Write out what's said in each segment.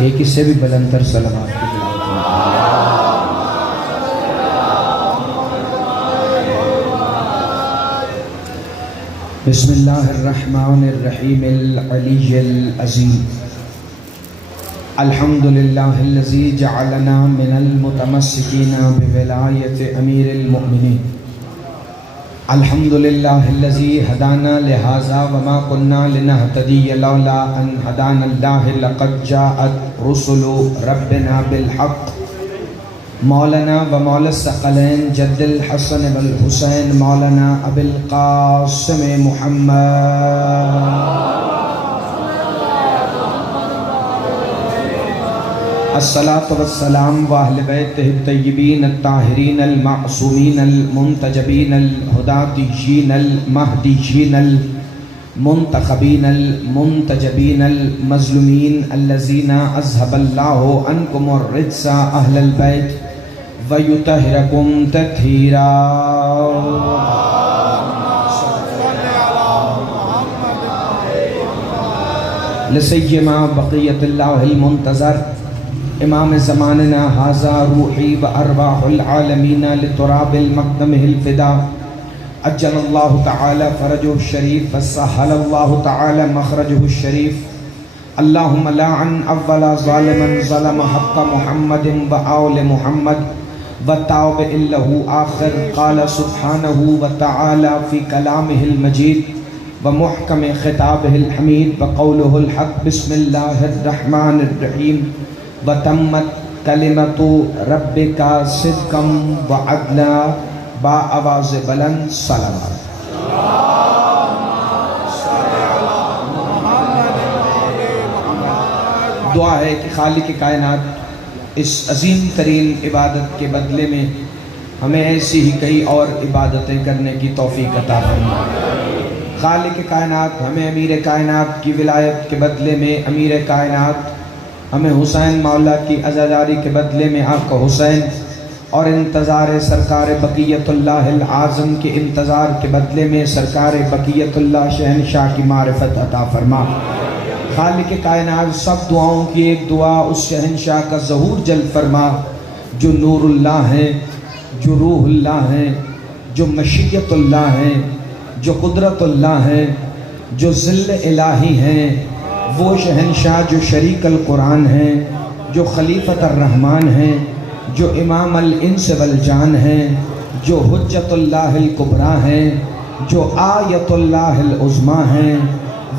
ایک اس سے بھی بلندر صلوات کی تلاوت بسم اللہ الرحمن الرحیم العلی العظیم الحمدللہ الذی جعلنا من المتمسکین بولایت امیر المؤمنین الحمدللہ الذی ہدانا لہذا وما کننا لنہتدی لولا ان ہدانا اللہ لقد جاءت رسل ربنا بالحق مولانا و مولا الثقلین جد الحسن والحسین مولانا ابی القاسم محمد الصلاة والسلام واہل بیتہ الطیبین الطاہرین المعصومین المنتجبین الہداتیین المہدیین المنتخبین المنتجبین المظلومین الذین اذهب اللہ عنکم الرجس اہل البیت ویطہرکم تطہیرا لسیما بقیت اللہ المنتظر امام زماننا حاضا روحی و ارواح العالمین لتراب المقدمہ الفدا اجل اللہ تعالی فرجہ الشریف وسہل اللہ تعالی مخرجہ الشریف اللہم لعن اولا ظالما ظلم حق محمد و آل محمد وتعب اللہ آخر قال سبحانہ وتعالی فی کلامہ المجید ومحکم خطابہ الحمید وقولہ الحق بسم اللہ الرحمن الرحیم وتمت کلمت ربک صدقا وعدلا با آواز بلند صلوات دعا ہے کہ خالق کائنات اس عظیم ترین عبادت کے بدلے میں ہمیں ایسی ہی کئی اور عبادتیں کرنے کی توفیق عطا فرمائے۔ خالق کائنات ہمیں امیر کائنات کی ولایت کے بدلے میں امیر کائنات ہمیں حسین مولا کی عزاداری کے بدلے میں آقا حسین اور انتظار سرکار بقیت اللہ العظم کے انتظار کے بدلے میں سرکار بقیت اللہ شہنشاہ کی معرفت عطا فرما۔ خالق کائنات سب دعاؤں کی ایک دعا اس شہنشاہ کا ظہور جلب فرما جو نور اللہ ہیں، جو روح اللہ ہیں، جو مشیت اللہ ہیں، جو قدرت اللہ ہیں، جو ذل الہی ہیں، وہ شہنشاہ جو شریک القرآن ہیں، جو خلیفۃ الرحمن ہیں، جو امام الانس والجان ہیں، جو حجت اللہ الکبریٰ ہیں، جو آیت اللہ العظمیٰ ہیں،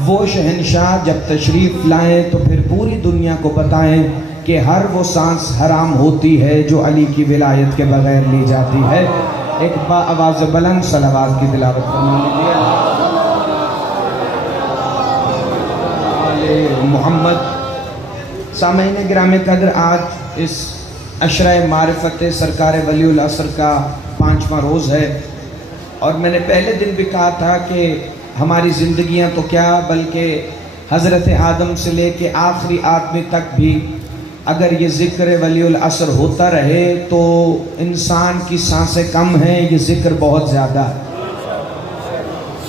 وہ شہنشاہ جب تشریف لائیں تو پھر پوری دنیا کو بتائیں کہ ہر وہ سانس حرام ہوتی ہے جو علی کی ولایت کے بغیر لی جاتی ہے۔ ایک با آواز بلند صلوات کی تلاوت کرنے لیجیے۔ محمد سامعین گرامی قدر، آج اس عشرہ معرفت سرکار ولی العصر کا 5واں روز ہے، اور میں نے پہلے دن بھی کہا تھا کہ ہماری زندگیاں تو کیا بلکہ حضرت آدم سے لے کے آخری آدمی تک بھی اگر یہ ذکر ولی العصر ہوتا رہے تو انسان کی سانسیں کم ہیں، یہ ذکر بہت زیادہ ہے۔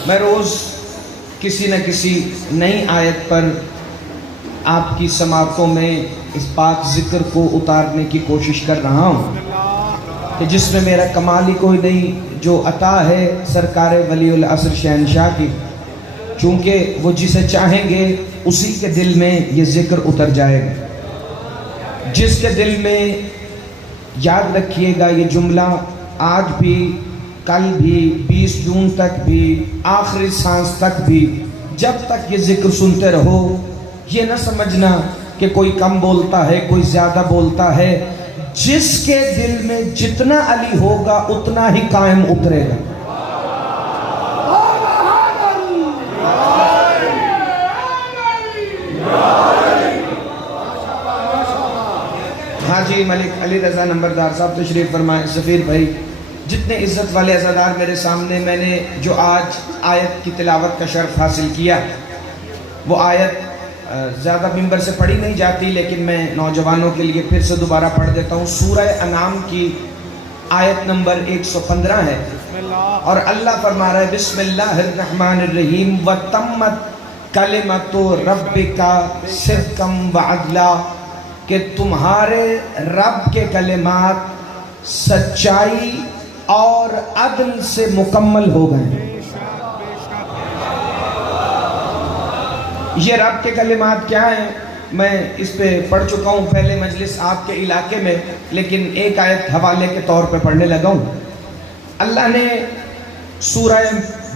میں روز کسی نہ کسی نئی آیت پر آپ کی سماعتوں میں اس پاک ذکر کو اتارنے کی کوشش کر رہا ہوں کہ جس میں میرا کمال ہی کوئی نہیں، جو عطا ہے سرکار ولی العصر شہنشاہ کی، چونکہ وہ جسے چاہیں گے اسی کے دل میں یہ ذکر اتر جائے گا۔ جس کے دل میں، یاد رکھیے گا یہ جملہ، آج بھی، کل بھی، 20 جون تک بھی، آخری سانس تک بھی، جب تک یہ ذکر سنتے رہو، یہ نہ سمجھنا کہ کوئی کم بولتا ہے، کوئی زیادہ بولتا ہے۔ جس کے دل میں جتنا علی ہوگا اتنا ہی قائم اترے گا۔ حاجی ملک علی رضا نمبردار صاحب تشریف فرمائیں، سفیر بھائی، جتنے عزت والے عزادار میرے سامنے، میں نے جو آج آیت کی تلاوت کا شرف حاصل کیا، وہ آیت زیادہ ممبر سے پڑھی نہیں جاتی، لیکن میں نوجوانوں کے لیے پھر سے دوبارہ پڑھ دیتا ہوں۔ سورہ انعام کی آیت نمبر 115 ہے، اور اللہ فرما رہا ہے بسم اللہ الرحمن الرحیم وَتَمَّتْ کَلِمَتُ رَبِّكَ صِدْقًا وَعَدْلًا کہ تمہارے رب کے کلمات سچائی اور عدل سے مکمل ہو گئے. یہ رب کے کلمات کیا ہیں؟ میں اس پہ پڑھ چکا ہوں پہلے مجلس آپ کے علاقے میں، لیکن ایک آیت حوالے کے طور پہ پڑھنے لگا ہوں. اللہ نے سورہ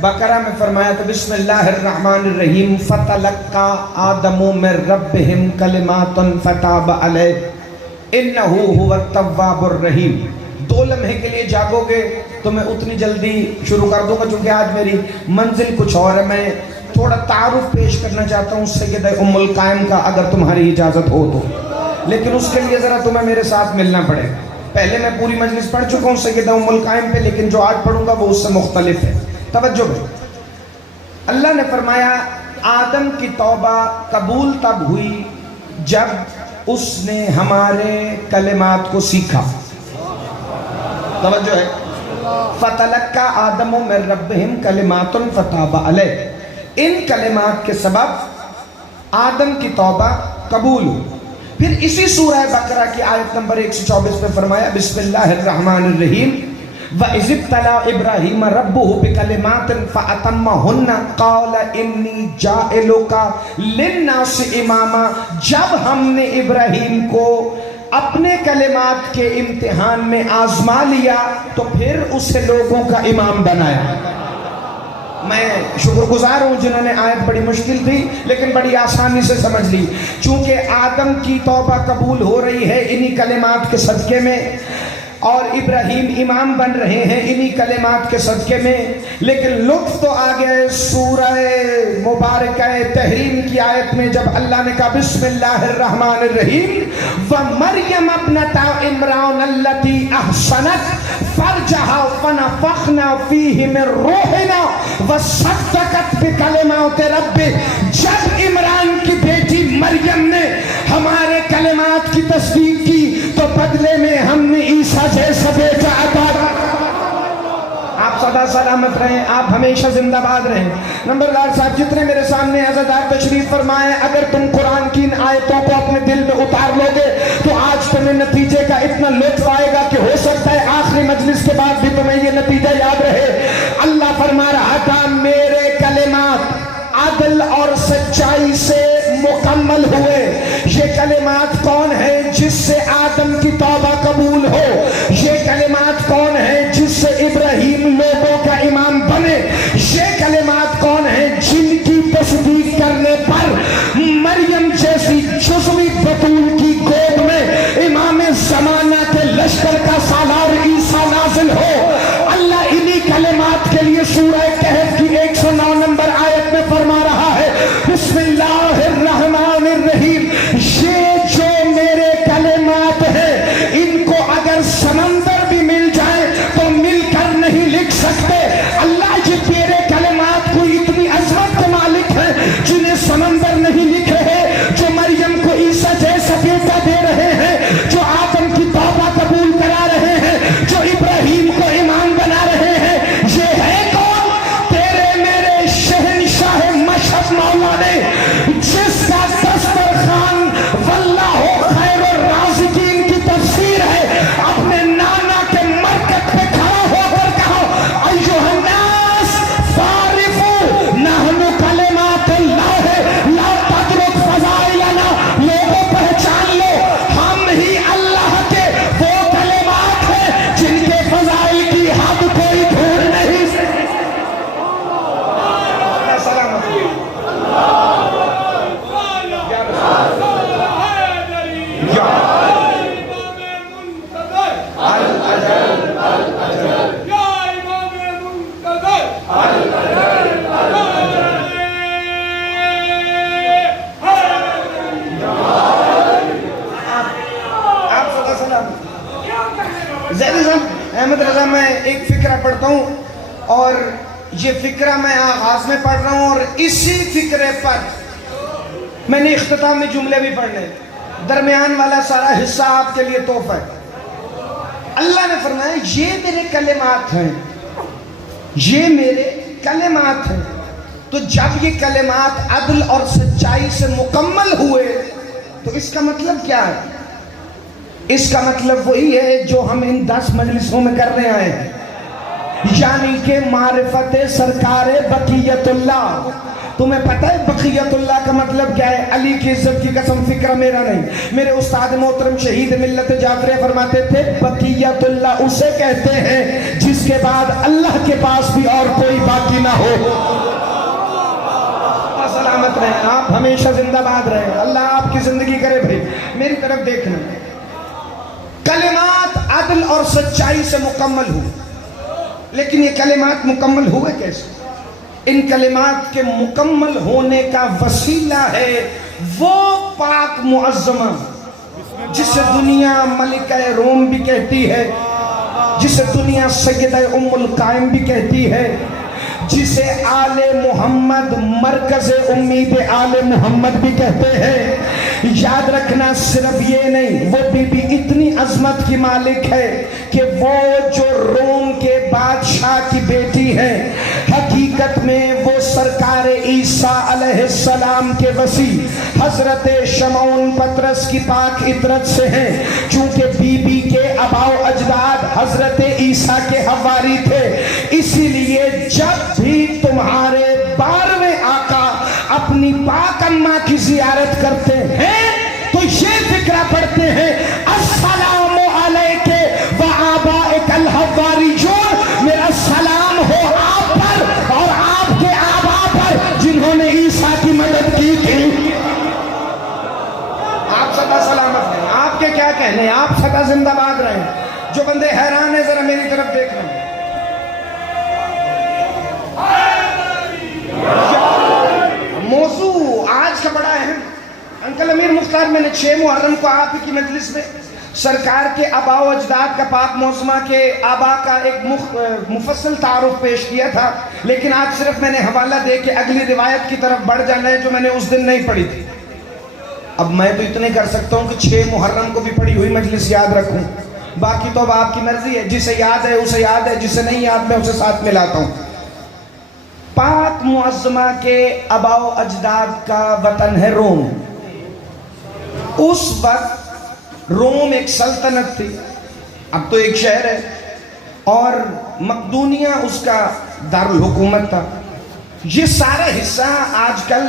بقرہ میں فرمایا تو بسم اللہ الرحمن الرحیم فَتَلَقَّى آدَمُ مِن رَبِّهِمْ كَلِمَاتٌ فَتَابَ عَلَيْهِ إِنَّهُ هُوَ التَّوَّابُ الرَّحِيمُ. 2 لمحے کے لیے جاگو گے تو میں اتنی جلدی شروع کر دوں گا، چونکہ آج میری منزل کچھ اور ہے. میں تھوڑا تعارف پیش کرنا چاہتا ہوں سیدہ ام القائم کا، اگر تمہاری اجازت ہو تو، لیکن اس کے لیے ذرا تمہیں میرے ساتھ ملنا پڑے گا. پہلے میں پوری مجلس پڑھ چکا ہوں سیدہ ام القائم پہ، لیکن جو آج پڑھوں گا وہ اس سے مختلف ہے. توجہ ہے. اللہ نے فرمایا آدم کی توبہ قبول تب ہوئی جب اس نے ہمارے کلمات کو سیکھا. توجہ ہے. فَتَلَقَّى آدَمُ مِن رَبِّهِمْ كَلِمَاتٌ فَتَابَ عَلَيْهِ. ان کلمات کے سبب آدم کی توبہ قبول ہوئی. پھر اسی سورہ بقرہ کی آیت نمبر 124 پہ فرمایا بسم اللہ الرحمن الرحیم وَإِذِ ابْتَلَىٰ إِبْرَاهِيمَ رَبُّهُ بِكَلِمَاتٍ فَأَتَمَّهُنَّ قَالَ إِنِّي جَاعِلُكَ لِلنَّاسِ إِمَامًا. جب ہم نے ابراہیم کو اپنے کلمات کے امتحان میں آزما لیا تو پھر اسے لوگوں کا امام بنایا. میں شکر گزار ہوں جنہوں نے آیت بڑی مشکل تھی لیکن بڑی آسانی سے سمجھ لی، چونکہ آدم کی توبہ قبول ہو رہی ہے انہی کلمات کے صدقے میں، اور ابراہیم امام بن رہے ہیں انہی کلمات کے صدقے میں. لیکن لطف تو آ گئے سورہ مبارکہ تحریم کی آیت میں جب اللہ نے کہا بسم اللہ الرحمن الرحیم وَمَرْيَمَ ابْنَتَ عِمْرَانَ الَّتِي أَحْصَنَتْ فَرْجَهَا فَنَفَخْنَا فِيهِ مِن رُوحِنَا وَصَدَّقَتْ بِكَلِمَاتِ رَبِّهَا. جب عمران کی بیٹی مریم نے ہمارے کلمات کی تصدیق کی تو بدلے میں ہم نے عیسیٰ جیسا بیٹا عطا. آپ سدا سلامت رہیں، آپ ہمیشہ زندہ باد رہیں. نمبردار صاحب جتنے میرے سامنے عزادار تشریف فرمائے، اگر تم قرآن کی ان آیتوں کو اپنے دل میں اتار لو گے تو آج تمہیں نتیجے کا اتنا لطف آئے گا کہ ہو سکتا ہے آخری مجلس کے بعد بھی تمہیں یہ نتیجہ یاد رہے. اللہ فرما رہا تھا میرے کلمات عدل اور سچائی سے مکمل ہوئے. یہ کلمات کون ہے جس سے آدم کی توبہ قبول ہو؟ یہ کلمات کون ہے جس سے ابراہیم لوگوں کا امام بنے؟ یہ کلمات کون ہیں جن کی تصدیق کرنے پر مریم جیسی جزوی بطول کی گود میں امام زمانہ کے لشکر کا سالار عیسیٰ نازل ہو؟ اللہ انہی کلمات کے لیے سورہ کہف کی 109 نمبر آیت میں فرما رہا ہے بسم اللہ الرحمن الرحیم. یہ جو میرے کلمات ہیں ان کو اگر سمندر بھی مل جائے تو مل کر نہیں لکھ سکتے. اللہ یہ تیرے کلمات کو اتنی عظمت کے مالک ہیں جنہیں سمندر نہیں لکھ رہے، جو مریم کو عیسیٰ جیسا بیٹا دے رہے ہیں، جو آدم کی توبہ قبول کرا رہے ہیں، جو ابراہیم کو امام بنا رہے ہیں. یہ ہے کون؟ تیرے میرے شہنشاہ مشہد مولا نے جس کا دسترخوان واللہ خیر الرازقین کی تفسیر ہے اپنے نانا کے مرکز پہ کھڑا ہو کر کہا ایھا الناس فارفوا نحن کلمات اللہ لا تترک فضائلنا. لوگوں پہچان لو ہم ہی اللہ کے وہ کلمات ہیں جن کے فضائل کی حد کوئی ڈھونڈ نہیں سکتا. احمد رضا میں ایک فقرہ پڑھتا ہوں اور یہ فقرہ میں آغاز میں پڑھ رہا ہوں اور اسی فقرے پر میں نے اختتام میں جملے بھی پڑھنے، درمیان والا سارا حصہ آپ کے لیے تحفہ ہے. اللہ نے فرمایا یہ میرے کلمات ہیں، یہ میرے کلمات ہیں. تو جب یہ کلمات عدل اور سچائی سے مکمل ہوئے تو اس کا مطلب کیا ہے؟ اس کا مطلب وہی ہے جو ہم ان 10 مجلسوں میں کرنے آئے ہیں، یعنی کہ معرفت سرکار بقیت اللہ۔ تمہیں پتہ ہے بقیت اللہ کا مطلب کیا ہے؟ علی کی عزت کی قسم فکر میرا نہیں، میرے استاد محترم شہید ملت جعفریہ فرماتے تھے بقیت اللہ اسے کہتے ہیں جس کے بعد اللہ کے پاس بھی اور کوئی باقی نہ ہو۔ سلامت رہیں، آپ ہمیشہ زندہ باد رہیں، اللہ آپ کی زندگی کرے۔ بھائی میری طرف دیکھنا، کلمات عدل اور سچائی سے مکمل ہوئے، لیکن یہ کلمات مکمل ہوئے کیسے؟ ان کلمات کے مکمل ہونے کا وسیلہ ہے وہ پاک معظمہ جسے دنیا ملکہ روم بھی کہتی ہے، جسے دنیا سیدہ ام القائم بھی کہتی ہے، جسے آل محمد مرکز امید آل محمد بھی کہتے ہیں۔ یاد رکھنا صرف یہ نہیں، وہ بی بی اتنی عظمت کی مالک ہے کہ وہ جو روم کے بادشاہ کی بیٹی ہے، حقیقت میں وہ سرکار عیسیٰ علیہ السلام کے وسیع حضرت شمعون پطرس کی پاک عطرت سے ہیں، چونکہ بی بی کے آبا و اجداد حضرت عیسیٰ کے حواری تھے، اسی لیے جب بھی تمہارے 12ویں آقا اپنی پاک اماں کی زیارت کرتے ہیں تو یہ فکرہ پڑھتے ہیں السلام علیک و آبائک الحواریون، میرا سلام ہو آپ پر اور آپ کے آبا پر جنہوں نے عیسیٰ کی مدد کی تھی۔ آپ سدا سلامت ہیں، آپ کے کیا کہنے ہیں، آپ سدا زندہ باد رہیں۔ جو بندے حیران ہیں ذرا میری طرف دیکھ رہے ہیں۔ موضوع آج کا بڑا اہم، انکل امیر مختار، میں نے 6 محرم کو آپ کی مجلس میں سرکار کے آبا و اجداد کا، پاک معظمہ کے آبا کا ایک مفصل تعارف پیش کیا تھا، لیکن آج صرف میں نے حوالہ دے کے اگلی روایت کی طرف بڑھ جانا ہے جو میں نے اس دن نہیں پڑھی تھی۔ اب میں تو اتنے کر سکتا ہوں کہ 6 محرم کو بھی پڑھی ہوئی مجلس یاد رکھوں، باقی تو اب آپ کی مرضی ہے، جسے یاد ہے اسے یاد ہے، جسے نہیں یاد میں اسے ساتھ ملاتا ہوں۔ پاک معظمہ کے آبا و اجداد کا وطن ہے روم۔ اس وقت روم ایک سلطنت تھی، اب تو ایک شہر ہے، اور مقدونیہ اس کا دارالحکومت تھا۔ یہ سارا حصہ آج کل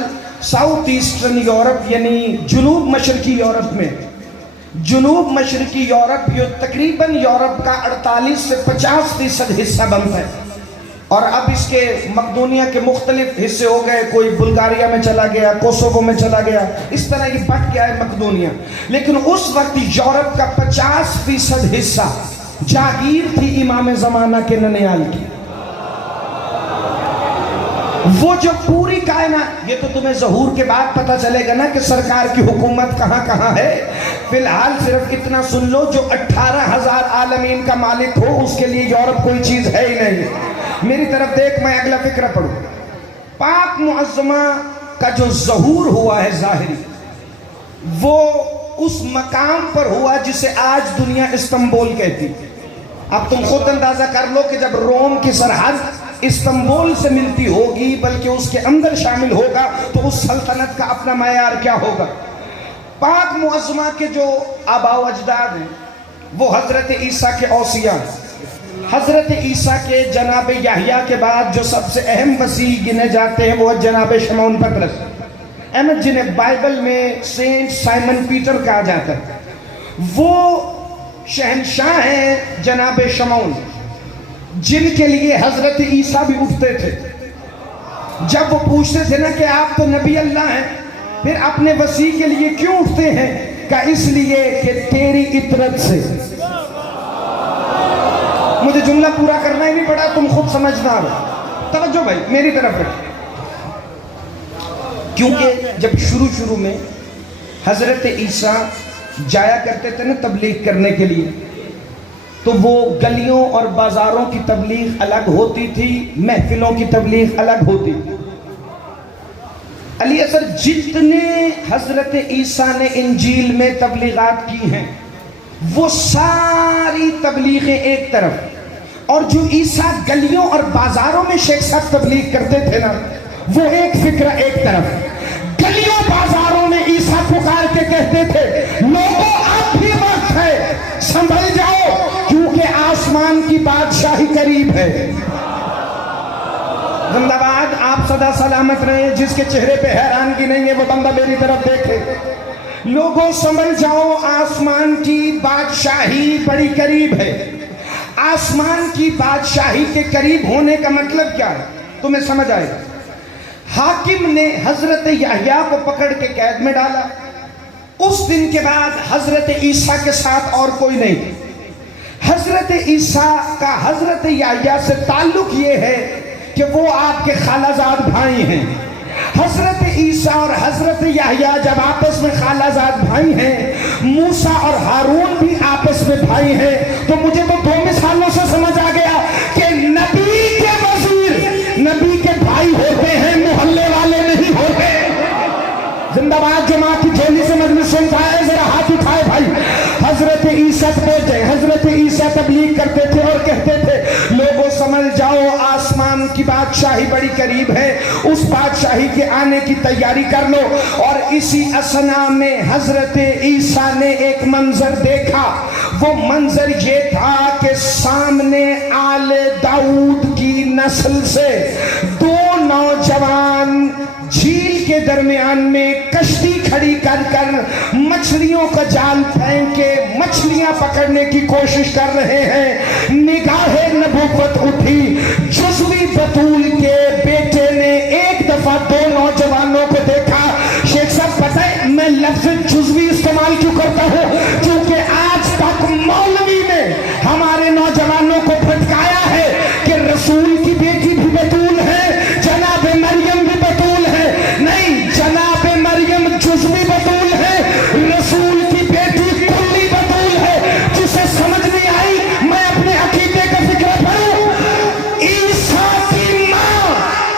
ساؤتھ ایسٹرن یورپ یعنی جنوب مشرقی یورپ میں، جنوب مشرقی یورپ یہ تقریباً یورپ کا 48 سے 50% حصہ بنتا ہے، اور اب اس کے مقدونیہ کے مختلف حصے ہو گئے، کوئی بلغاریہ میں چلا گیا، کوسووو میں چلا گیا، اس طرح یہ بٹ گیا ہے مقدونیہ۔ لیکن اس وقت یورپ کا 50% حصہ جاگیر تھی امام زمانہ کے ننیال کی۔ وہ جو پوری کائنات، یہ تو تمہیں ظہور کے بعد پتہ چلے گا نا کہ سرکار کی حکومت کہاں کہاں ہے، فی الحال صرف اتنا سن لو جو 18,000 عالمین کا مالک ہو اس کے لیے یورپ کوئی چیز ہے ہی نہیں۔ میری طرف دیکھ، میں اگلا فکرہ پڑھوں۔ پاک معظمہ کا جو ظہور ہوا ہے ظاہری، وہ اس مقام پر ہوا جسے آج دنیا استنبول کہتی۔ اب تم خود اندازہ کر لو کہ جب روم کی سرحد استنبول سے ملتی ہوگی بلکہ اس کے اندر شامل ہوگا تو اس سلطنت کا اپنا معیار کیا ہوگا۔ پاک معظمہ کے جو آبا و اجداد ہیں وہ حضرت عیسیٰ کے اوصیاء، حضرت عیسیٰ کے جناب یحییٰ کے بعد جو سب سے اہم وسیع گنے جاتے ہیں وہ جناب شمعون پطرس احمد، جنہیں بائبل میں سینٹ سائمن پیٹر کہا جاتا ہے، وہ شہنشاہ ہیں جناب شمعون، جن کے لیے حضرت عیسیٰ بھی اٹھتے تھے۔ جب وہ پوچھتے تھے نا کہ آپ تو نبی اللہ ہیں، پھر اپنے وسیع کے لیے کیوں اٹھتے ہیں؟ کہ اس لیے کہ تیری عطرت سے، مجھے جملہ پورا کرنا ہی نہیں پڑا، تم خود سمجھدار ہو، توجہ بھائی میری طرف رکھ۔ کیونکہ جب شروع میں حضرت عیسیٰ جایا کرتے تھے نا تبلیغ کرنے کے لیے، تو وہ گلیوں اور بازاروں کی تبلیغ الگ ہوتی تھی، محفلوں کی تبلیغ الگ ہوتی تھی۔ علی اثر جتنے حضرت عیسیٰ نے انجیل میں تبلیغات کی ہیں وہ ساری تبلیغیں ایک طرف، اور جو عیسیٰ گلیوں اور بازاروں میں شیخ صاحب تبلیغ کرتے تھے نا وہ ایک فکرہ ایک طرف۔ گلیوں بازاروں میں عیسیٰ پکار کے کہتے تھے لوگوں اب بھی وقت ہے قریب ہے۔ زندہ باد، آپ سدا سلامت رہیں۔ جس کے چہرے پہ حیرانگی نہیں ہے وہ بندہ میری طرف دیکھے۔ لوگوں سمجھ جاؤ، آسمان کی بادشاہی بڑی قریب ہے۔ آسمان کی بادشاہی کے قریب ہونے کا مطلب کیا ہے تمہیں سمجھ آئے گا۔ حاکم نے حضرت یحییٰ کو پکڑ کے قید میں ڈالا۔ اس دن کے بعد حضرت عیسیٰ کے ساتھ اور کوئی نہیں تھا۔ حضرت عیسیٰ کا حضرت یحییٰ سے تعلق یہ ہے کہ وہ آپ کے خالہ زاد بھائی ہیں۔ حضرت عیسیٰ اور حضرت یحییٰ جب آپس میں خالہ زاد بھائی ہیں، موسیٰ اور ہارون بھی آپس میں بھائی ہیں، تو مجھے تو دو مثالوں سے سمجھ آ گیا کہ نبی کے وزیر نبی کے بھائی ہوتے ہیں، محلے والے نہیں ہوتے۔ زندہ باد، جو ماں کی جھولی سے مجلس سنتا ہے ذرا ہاتھ اٹھائے بھائی۔ حضرت عیسیٰ پہنچے، حضرت عیسیٰ تبلیغ کرتے تھے اور کہتے تھے لوگوں سمجھ جاؤ، آسمان کی بادشاہی بڑی قریب ہے، اس بادشاہی کے آنے کی تیاری کر لو۔ اور اسی اثنا میں حضرت عیسیٰ نے ایک منظر دیکھا۔ وہ منظر یہ تھا کہ سامنے آل داؤد کی نسل سے دو نوجوان جھیل کے درمیان میں کشتی کھڑی کر کر مچھلیوں کا جال پھینک کے مچھلیاں پکڑنے کی کوشش کر رہے ہیں۔ نگاہ نبوت اٹھی۔ جزوی بطول کے بیٹے نے ایک دفعہ دو نوجوانوں کو دیکھا۔ شیخ صاحب پتہ ہے میں لفظ جزوی استعمال کیوں کرتا ہوں؟ کیونکہ آج تک مولوی نے ہمارے نوجوانوں کو بھٹکایا ہے کہ رسول کی بیٹی بھی بطول ہے، جناب مریم بھی بطول ہے۔ نہیں، جناب مریم جزوی بطول ہے، رسول کی بیٹی کلی بطول ہے۔ جسے سمجھ نہیں آئی میں اپنے عقیدے کا ذکر کروں۔ عیسیٰ کی ماں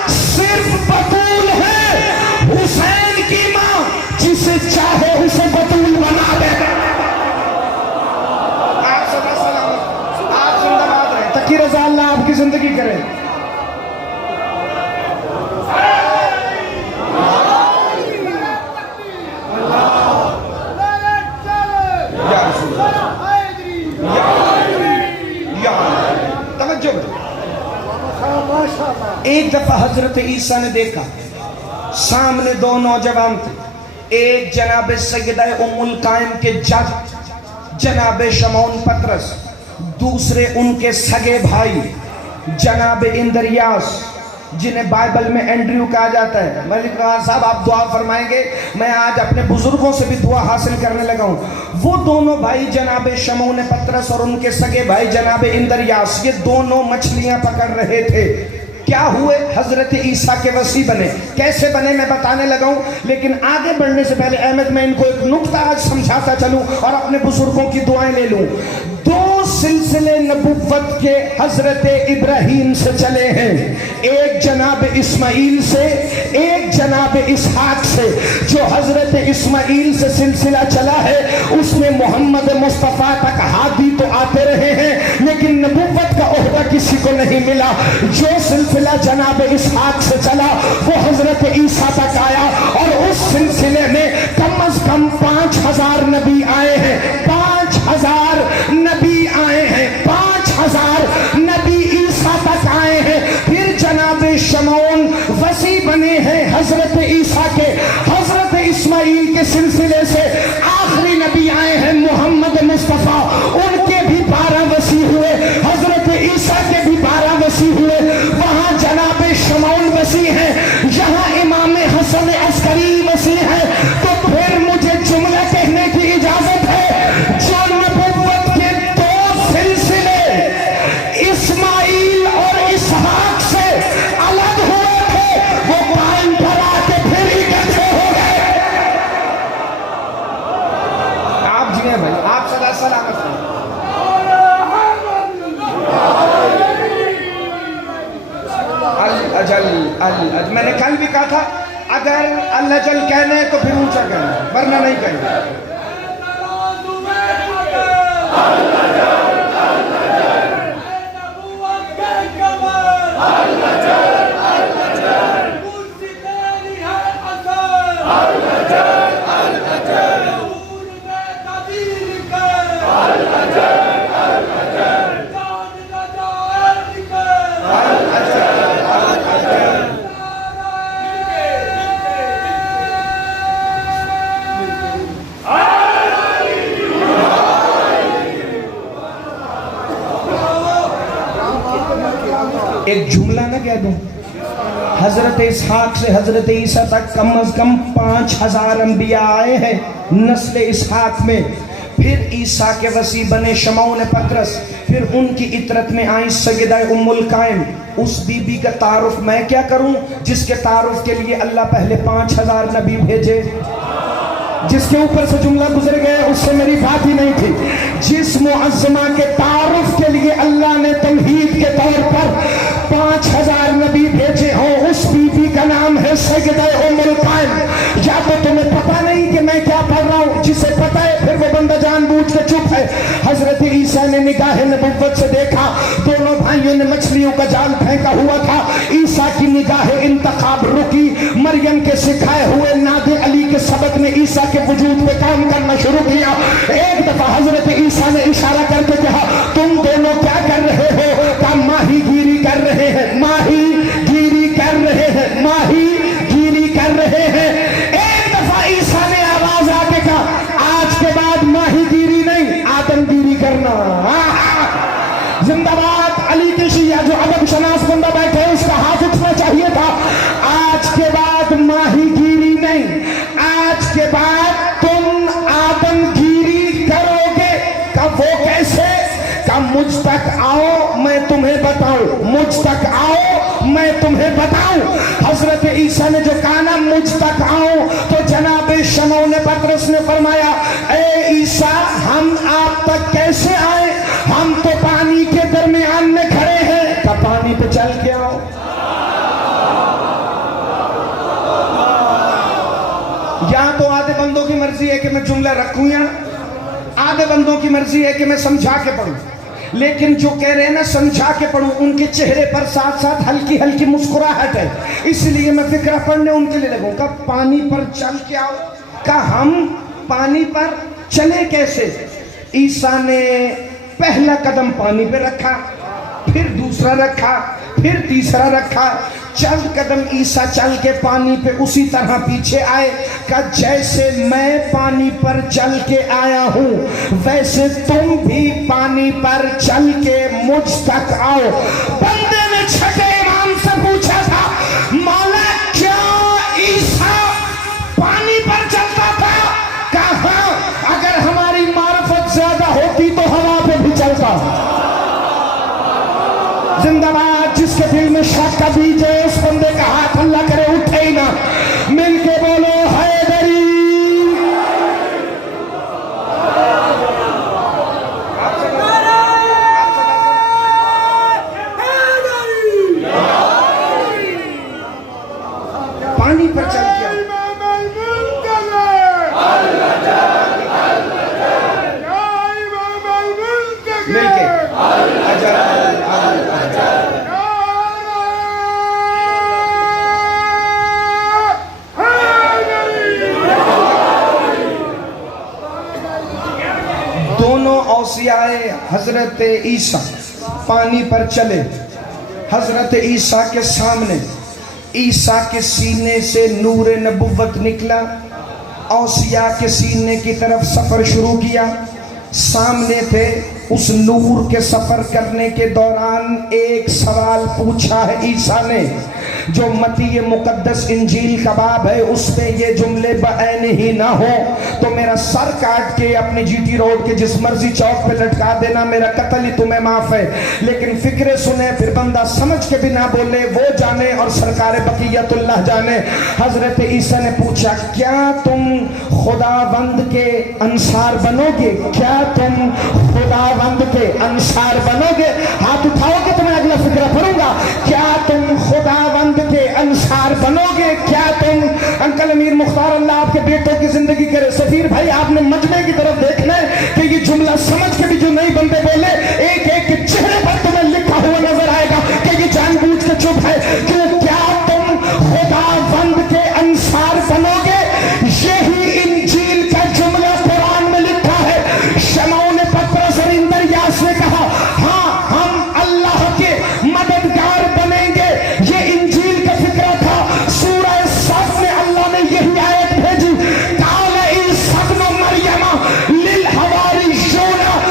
صرف بطول ہے، حسین کی ماں جسے چاہے اسے بطول بنا دے۔ آپ سدا سلامت، آپ زندہ باد رہے، تقی رضا اللہ آپ کی زندگی کرے۔ ایک دفعہ حضرت عیسیٰ نے دیکھا سامنے دو نوجوان تھے، ایک جناب سیدہ ام القائم کے جد جناب شمعون پطرس، دوسرے ان کے سگے بھائی جناب اندریاس، جنہیں بائبل میں اینڈریو کہا جاتا ہے۔ میں نے کہا صاحب آپ دعا فرمائیں گے، میں آج اپنے بزرگوں سے بھی دعا حاصل کرنے لگا ہوں۔ وہ دونوں بھائی جناب شمعون پطرس اور ان کے سگے بھائی جناب اندریاس، یہ دونوں مچھلیاں پکڑ رہے تھے۔ کیا ہوئے؟ حضرت عیسیٰ کے وصی بنے۔ کیسے بنے میں بتانے لگا ہوں، لیکن آگے بڑھنے سے پہلے احمد میں ان کو ایک نکتہ آج سمجھاتا چلوں اور اپنے بزرگوں کی دعائیں لے لوں۔ دو سلسلے نبوت کے حضرت ابراہیم سے چلے ہیں، ایک جناب اسماعیل سے، ایک جناب اسحاق سے۔ جو حضرت اسماعیل سے سلسلہ چلا ہے اس میں محمد مصطفیٰ تک ہادی تو آتے رہے ہیں، لیکن نبوت کا عہدہ کسی کو نہیں ملا۔ جو سلسلہ جناب اسحاق سے چلا وہ حضرت عیسیٰ تک آیا، اور اس سلسلے میں کم از کم 5000 نبی آئے ہیں، 5000 نبی آئے ہیں، 5000 نبی عیسیٰ تک آئے ہیں۔ پھر جناب شمعون وصی بنے ہیں حضرت عیسیٰ کے۔ حضرت اسماعیل کے سلسلے سے آخری نبی آئے ہیں محمد مصطفیٰ، ان کے بھی 12 وصی ہوئے، حضرت عیسیٰ کے بھی 12 وصی ہوئے۔ وہاں جناب شمعون وصی ہیں، یہاں امام حسن عسکری وصی ہیں۔ تو پھر مجھے جملہ کہنے کی اجازت ہے، جو نبوت کے دو سلسلے اسماعیل اور اسحاق سے الگ ہوئے تھے وہ قائم کرا کے پھر اکٹھے ہو گئے۔ آپ جی ہیں بھائی، آپ سدا سلامت ہیں۔ الاجل میں نے کل بھی کہا تھا اگر الاجل کہنے تو پھر اونچا کہنا، ورنہ نہیں کہنا۔ ایک جملہ نہ کہہ دوں، حضرت اسحاق سے حضرت عیسیٰ تک کم از کم 5000 انبیاء آئے ہیں نسل اسحاق میں. پھر عیسیٰ کے وسیع بنے شمعون پطرس، پھر ان کی اطرت میں آئیں سیدہ ام القائم. اس بی بی کا تعارف میں کیا کروں جس کے تعارف کے لیے اللہ پہلے 5000 نبی بھیجے. جس کے اوپر سے جملہ گزر گئے اس سے میری بات ہی نہیں تھی. جس معظمہ کے تعارف کے لیے اللہ نے تمہید کے طور پر 5000 نبی بھیجے ہوں، اس بی بی کا نام ہے سیدہ ام القائم. یا تو تمہیں پتہ نہیں کہ میں کیا پڑھ رہا ہوں، جسے پتہ ہے پھر وہ بندہ جان بوجھ کے چپ ہے. حضرت عیسیٰ نے نگاہ نبوت سے دیکھا، دونوں بھائیوں نے مچھلیوں کا جال پھینکا ہوا تھا. عیسیٰ کی نگاہ انتخاب رکی. مریم کے سکھائے ہوئے نادے علی کے سبق نے عیسیٰ کے وجود پہ کام کرنا شروع کیا. ایک دفعہ حضرت عیسیٰ نے اشارہ کر کے کہا تم دونوں کیا کر رہے ہو؟ کہا ماہی گیری کر رہے ہیں، ماہی گیری کر رہے ہیں، ماہی گیری کر رہے ہیں. ایک دفعہ عیسیٰ نے آواز آ کے کہا آج کے بعد ماہی گیری نہیں، آدم گیری کرنا. زندہ باد علی کی شیعہ جو ادب شناس بندہ بیٹھے اس کا ہاتھ اٹھنا چاہیے تھا. آج کے بعد ماہی گیری نہیں، آج کے بعد تم آدم گیری کرو گے. کہ وہ کیسے؟ کہ مجھ تک آؤ میں تمہیں بتاؤں، مجھ تک آؤ میں تمہیں بتاؤں. حضرت عیسیٰ نے جو کہا نا مجھ تک آؤ، تو جناب شمعون پطرس نے فرمایا اے عیسیٰ ہم آپ تک کیسے آئے؟ ہم تو پانی کے درمیان میں کھڑے ہیں. کہ پانی پہ چل کے آؤ. یا تو آدھے بندوں کی مرضی ہے کہ میں جملہ رکھوں، یا آدھے بندوں کی مرضی ہے کہ میں سمجھا کے پڑھوں. لیکن جو کہہ رہے ہیں نا سمجھا کے پڑھوں، ان کے چہرے پر ساتھ ساتھ ہلکی ہلکی مسکراہٹ ہے، اس لیے میں فکرہ پڑھنے ان کے لیے لگوں. کہ پانی پر چل کے آؤ. کہ ہم پانی پر چلے کیسے؟ عیسیٰ نے پہلا قدم پانی پہ رکھا، پھر دوسرا رکھا، پھر تیسرا رکھا. چند قدم عیسیٰ چل کے پانی پہ اسی طرح پیچھے آئے. کہ جیسے میں پانی پر چل کے آیا ہوں ویسے تم بھی پانی پر چل کے مجھ تک آؤ. بندے نے چھٹے امام سے پوچھا تھا مولا کیا عیسیٰ پانی پر چلتا تھا؟ کہا ہاں، اگر ہماری معرفت زیادہ ہوتی تو ہوا پہ بھی چلتا. زندہ باد. جس کے دل میں شک کا بیج ہے اس بندے کا ہاتھ اللہ کرے اٹھے ہی نہ. مل کے بولو حیدری. پانی پر چل کے مل کے دونوں اوصیاء حضرت عیسیٰ پانی پر چلے. حضرت عیسیٰ کے سامنے عیسیٰ کے سینے سے نور نبوت نکلا. اوصیاء کے سینے کی طرف سفر شروع کیا. سامنے تھے. اس نور کے سفر کرنے کے دوران ایک سوال پوچھا ہے عیسیٰ نے جو متی مقدس انجیل کا باب ہے اس پہ یہ جملے بعین ہی نہ ہو تو میرا سر کاٹ کے اپنی جی ٹی روڈ کے جس مرضی چوک پہ لٹکا دینا، میرا قتل ہی تمہیں معاف ہے. لیکن فکرے سنے پھر بندہ سمجھ کے بھی نہ بولے، وہ جانے اور سرکار بقیت اللہ جانے. حضرت عیسیٰ نے پوچھا کیا تم خداوند کے انصار بنو گے؟ کیا تم خداوند کے انصار بنو گے؟ ہاتھ اٹھاؤ کہ تمہیں اگلا فکرہ پڑھوں گا. کیا تم خداوند کے انصار بنو گے؟ کیا تم انکل امیر مختار اللہ آپ کے بیٹوں کی زندگی کرے. سفیر بھائی آپ نے مجمع کی طرف دیکھنا ہے کہ یہ جملہ سمجھ کے بھی جو نئی بندے بولے ایک ایک کے چہرے پر تمہیں لکھا ہوا نظر آئے گا کہ یہ جان بوجھ کے چپ ہے. کیا تم خداوند کے انصار بنو گے؟ یہی انجیل کا جملہ قرآن میں لکھا ہے. شمعون پطرس اور اندریاس نے کہا ہاں ہم اللہ کے مددگار بنیں گے. یہ انجیل کا فکرہ تھا. سورہ صف میں اللہ نے یہی آیت بھیجی قال عیسی ابن مریم للحواریون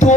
2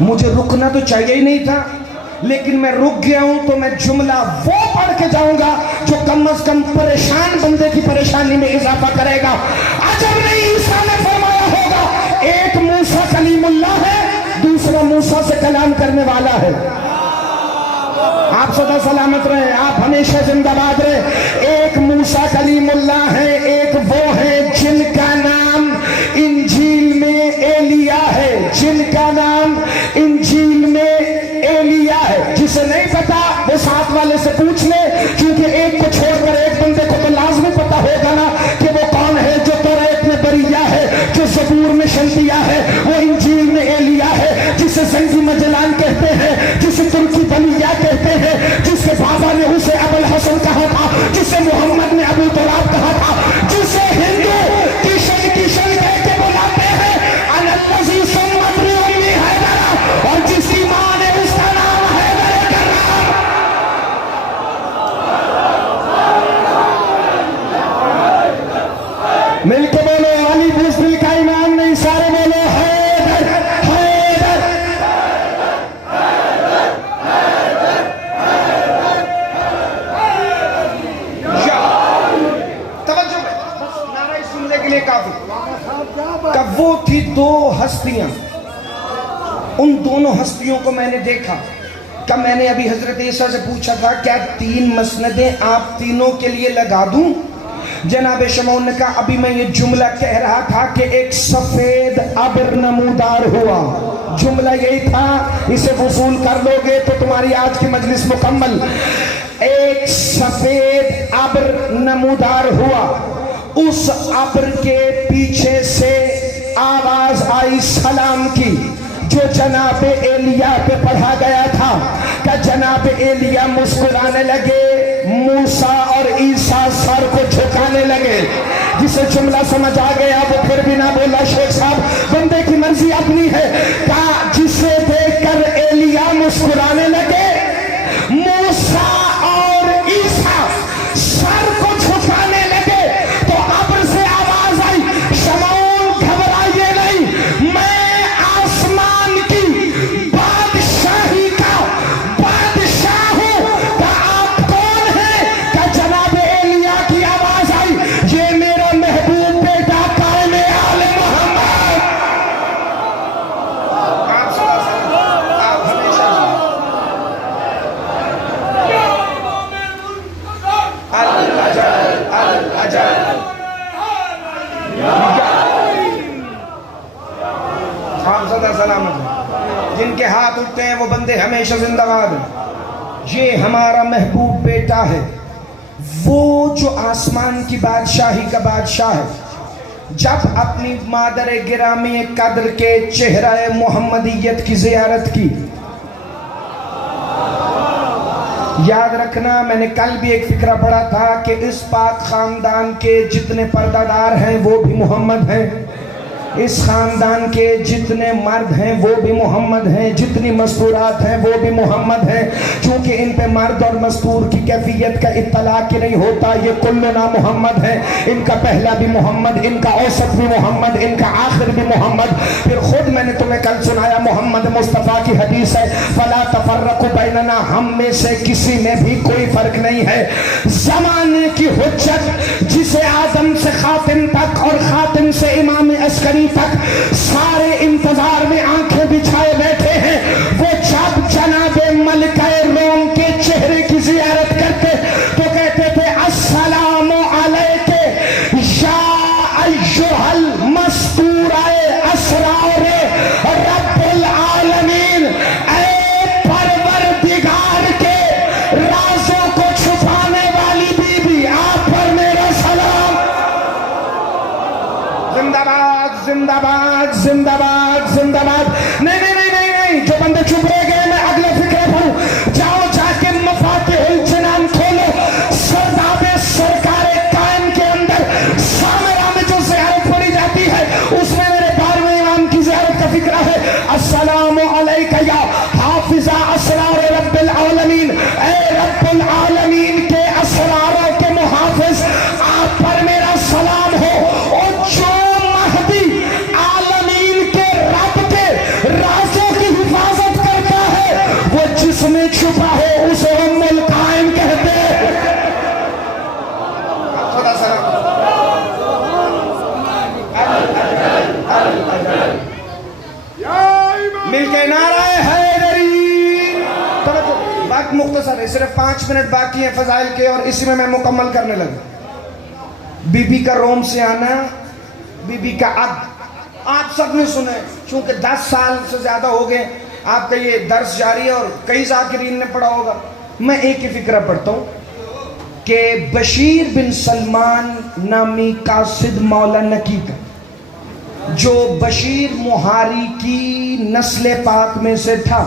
مجھے رکنا تو چاہیے ہی نہیں تھا، لیکن میں رک گیا ہوں تو میں جملہ وہ پڑھ کے جاؤں گا جو کم از کم پریشان بندے کی پریشانی میں اضافہ کرے گا۔ عجب نہیں عیسیٰ نے فرمایا ہوگا ایک موسیٰ کلیم اللہ ہے، دوسرا موسیٰ سے کلام کرنے والا ہے۔ آپ سدا سلامت رہے، آپ ہمیشہ زندہ باد رہے۔ ایک موسیٰ کلیم اللہ ہے، ایک وہ ہے جن کا نام انجیل میں ایلیا ہے، جن کا نام انجیل میں ایلیا ہے۔ جسے نہیں پتا وہ ساتھ والے سے پوچھ لے، کیونکہ ایک کو چھوڑ کر ایک بندے کو تو لازمی پتا ہوگا نا کہ وہ کون ہے۔ جو توریت میں بریہ ہے، جو زبور میں شلتیہ ہے، وہ انجیل میں ایلیا ہے، جسے زنگی مجلان کہتے ہیں، جسے ترکی بلیہ کہتے ہیں، جس کے بابا نے اسے ابو الحسن کہا تھا، جسے محمد نے ابو تراب کہا تھا، جسے ہندو کشن کشن کہہ کے بلاتے ہیں، ان الذی سمت لی امی حیدر، اور جس کی ماں نے اس کا نام حیدر کرام۔ مل کے بولو علی بوس دل کا ایمان نہیں، سارے بولو حیدر حیدر۔ توجہ بس نعرہ سننے کے لیے کافی۔ کہ وہ تھی دو ہستیاں، ان دونوں ہستیوں کو میں نے دیکھا۔ کہ میں نے ابھی حضرت عیسیٰ سے پوچھا تھا کیا 3 مسندیں آپ تینوں کے لیے لگا دوں؟ جناب شمعون نے کہا ابھی میں یہ جملہ کہہ رہا تھا کہ ایک سفید ابر نمودار ہوا۔ جملہ یہی تھا، اسے وصول کر لو گے تو تمہاری آج کی مجلس مکمل۔ ایک سفید ابر نمودار ہوا، اس ابر کے پیچھے سے آواز آئی سلام کی، جو جناب ایلیا پہ پڑھا گیا تھا۔ کہ جناب ایلیا مسکرانے لگے، موسیٰ اور عیسیٰ سر کو جھکانے لگے۔ جسے جملہ سمجھ آ گیا وہ پھر بھی نہ بولا شیخ صاحب، بندے کی مرضی اپنی ہے۔ کہا جسے دیکھ کر ایلیا مسکرانے لگے، موسیٰ اور عیسیٰ سر کو جھکانے لگے، تو ابر سے آواز آئی شمعون گھبرائیے نہیں، میں آسمان کی بادشاہی کا بادشاہ ہوں۔ کہ آپ کون ہیں؟ کہ جناب ایلیا کی آواز آئی یہ میرا محبوب بیٹا قائم آل محمد۔ آپ ہمیشہ آپ صدا سلامت ہیں۔ جن کے ہاتھ اٹھتے ہیں وہ بندے ہمیشہ زندہ باد ہیں۔ یہ ہمارا محبوب بیٹا ہے، وہ جو آسمان کی بادشاہی کا بادشاہ ہے۔ جب اپنی مادر گرامی قدر کے چہرہ محمدیت کی زیارت کی، یاد رکھنا میں نے کل بھی ایک فکرہ پڑھا تھا کہ اس پاک خاندان کے جتنے پردہ دار ہیں وہ بھی محمد ہیں، اس خاندان کے جتنے مرد ہیں وہ بھی محمد ہیں، جتنی مستورات ہیں وہ بھی محمد ہیں۔ چونکہ ان پہ مرد اور مستور کی کیفیت کا اطلاق نہیں ہوتا، یہ کلنا محمد ہیں۔ ان کا پہلا بھی محمد، ان کا اوسط بھی محمد، ان کا آخر بھی محمد۔ پھر خود میں نے تمہیں کل سنایا محمد مصطفیٰ کی حدیث ہے فَلَا تَفَرَّقُ بَيْنَنَا، ہم میں سے کسی میں بھی کوئی فرق نہیں ہے۔ زمانے کی حجت جسے آدم سے خاتم تک اور خاتم سے امام عسکری تک سارے انتظار میں آنکھیں بچھائے بیٹھے ہیں، وہ جب جناب ملکہ روم کے چہرے کی زیارت کرتے تو کہتے تھے السلام علیک یا ایھا المستور اسرار رب العالمین، اے پروردگار کے رازوں کو چھپانے والی بی بی، آپ پر میرا سلام۔ زندہ باد زندہ باد زندہ باد زندہ باد۔ نہیں نہیں نہیں نہیں نہیں، جو بندے چپ رہ گئے میں اگلے فکرے پڑھوں۔ جاؤ جا کے مفاتیح الجنان کھولو، سرداب سرکار قائم کے اندر سامرہ میں جو زیارت پڑھی جاتی ہے اس میں میرے 12ویں امام کی زیارت کا فکرہ ہے السلام علیک یا حافظ اسرار رب العالمین، اے رب العالمین کے اسراروں کے محافظ، آپ پر میرا سلام ہو۔ اور جو مہدی عالمین کے رب کے رازوں کی حفاظت کے نعرہ حیدری. وقت مختصر ہے, صرف 5 منٹ باقی ہیں فضائل کے, اور اسی میں مکمل کرنے لگا. بی بی کا روم سے آنا, بی بی کا عد, آپ سب نے سنے, چونکہ 10 سال سے زیادہ ہو گئے آپ کا یہ درس جاری ہے اور کئی ذاکرین نے پڑھا ہوگا. میں ایک ہی فقرہ پڑھتا ہوں کہ بشیر بن سلمان نامی قاصد مولا نکی کا, جو بشیر مہاری کی نسل پاک میں سے تھا,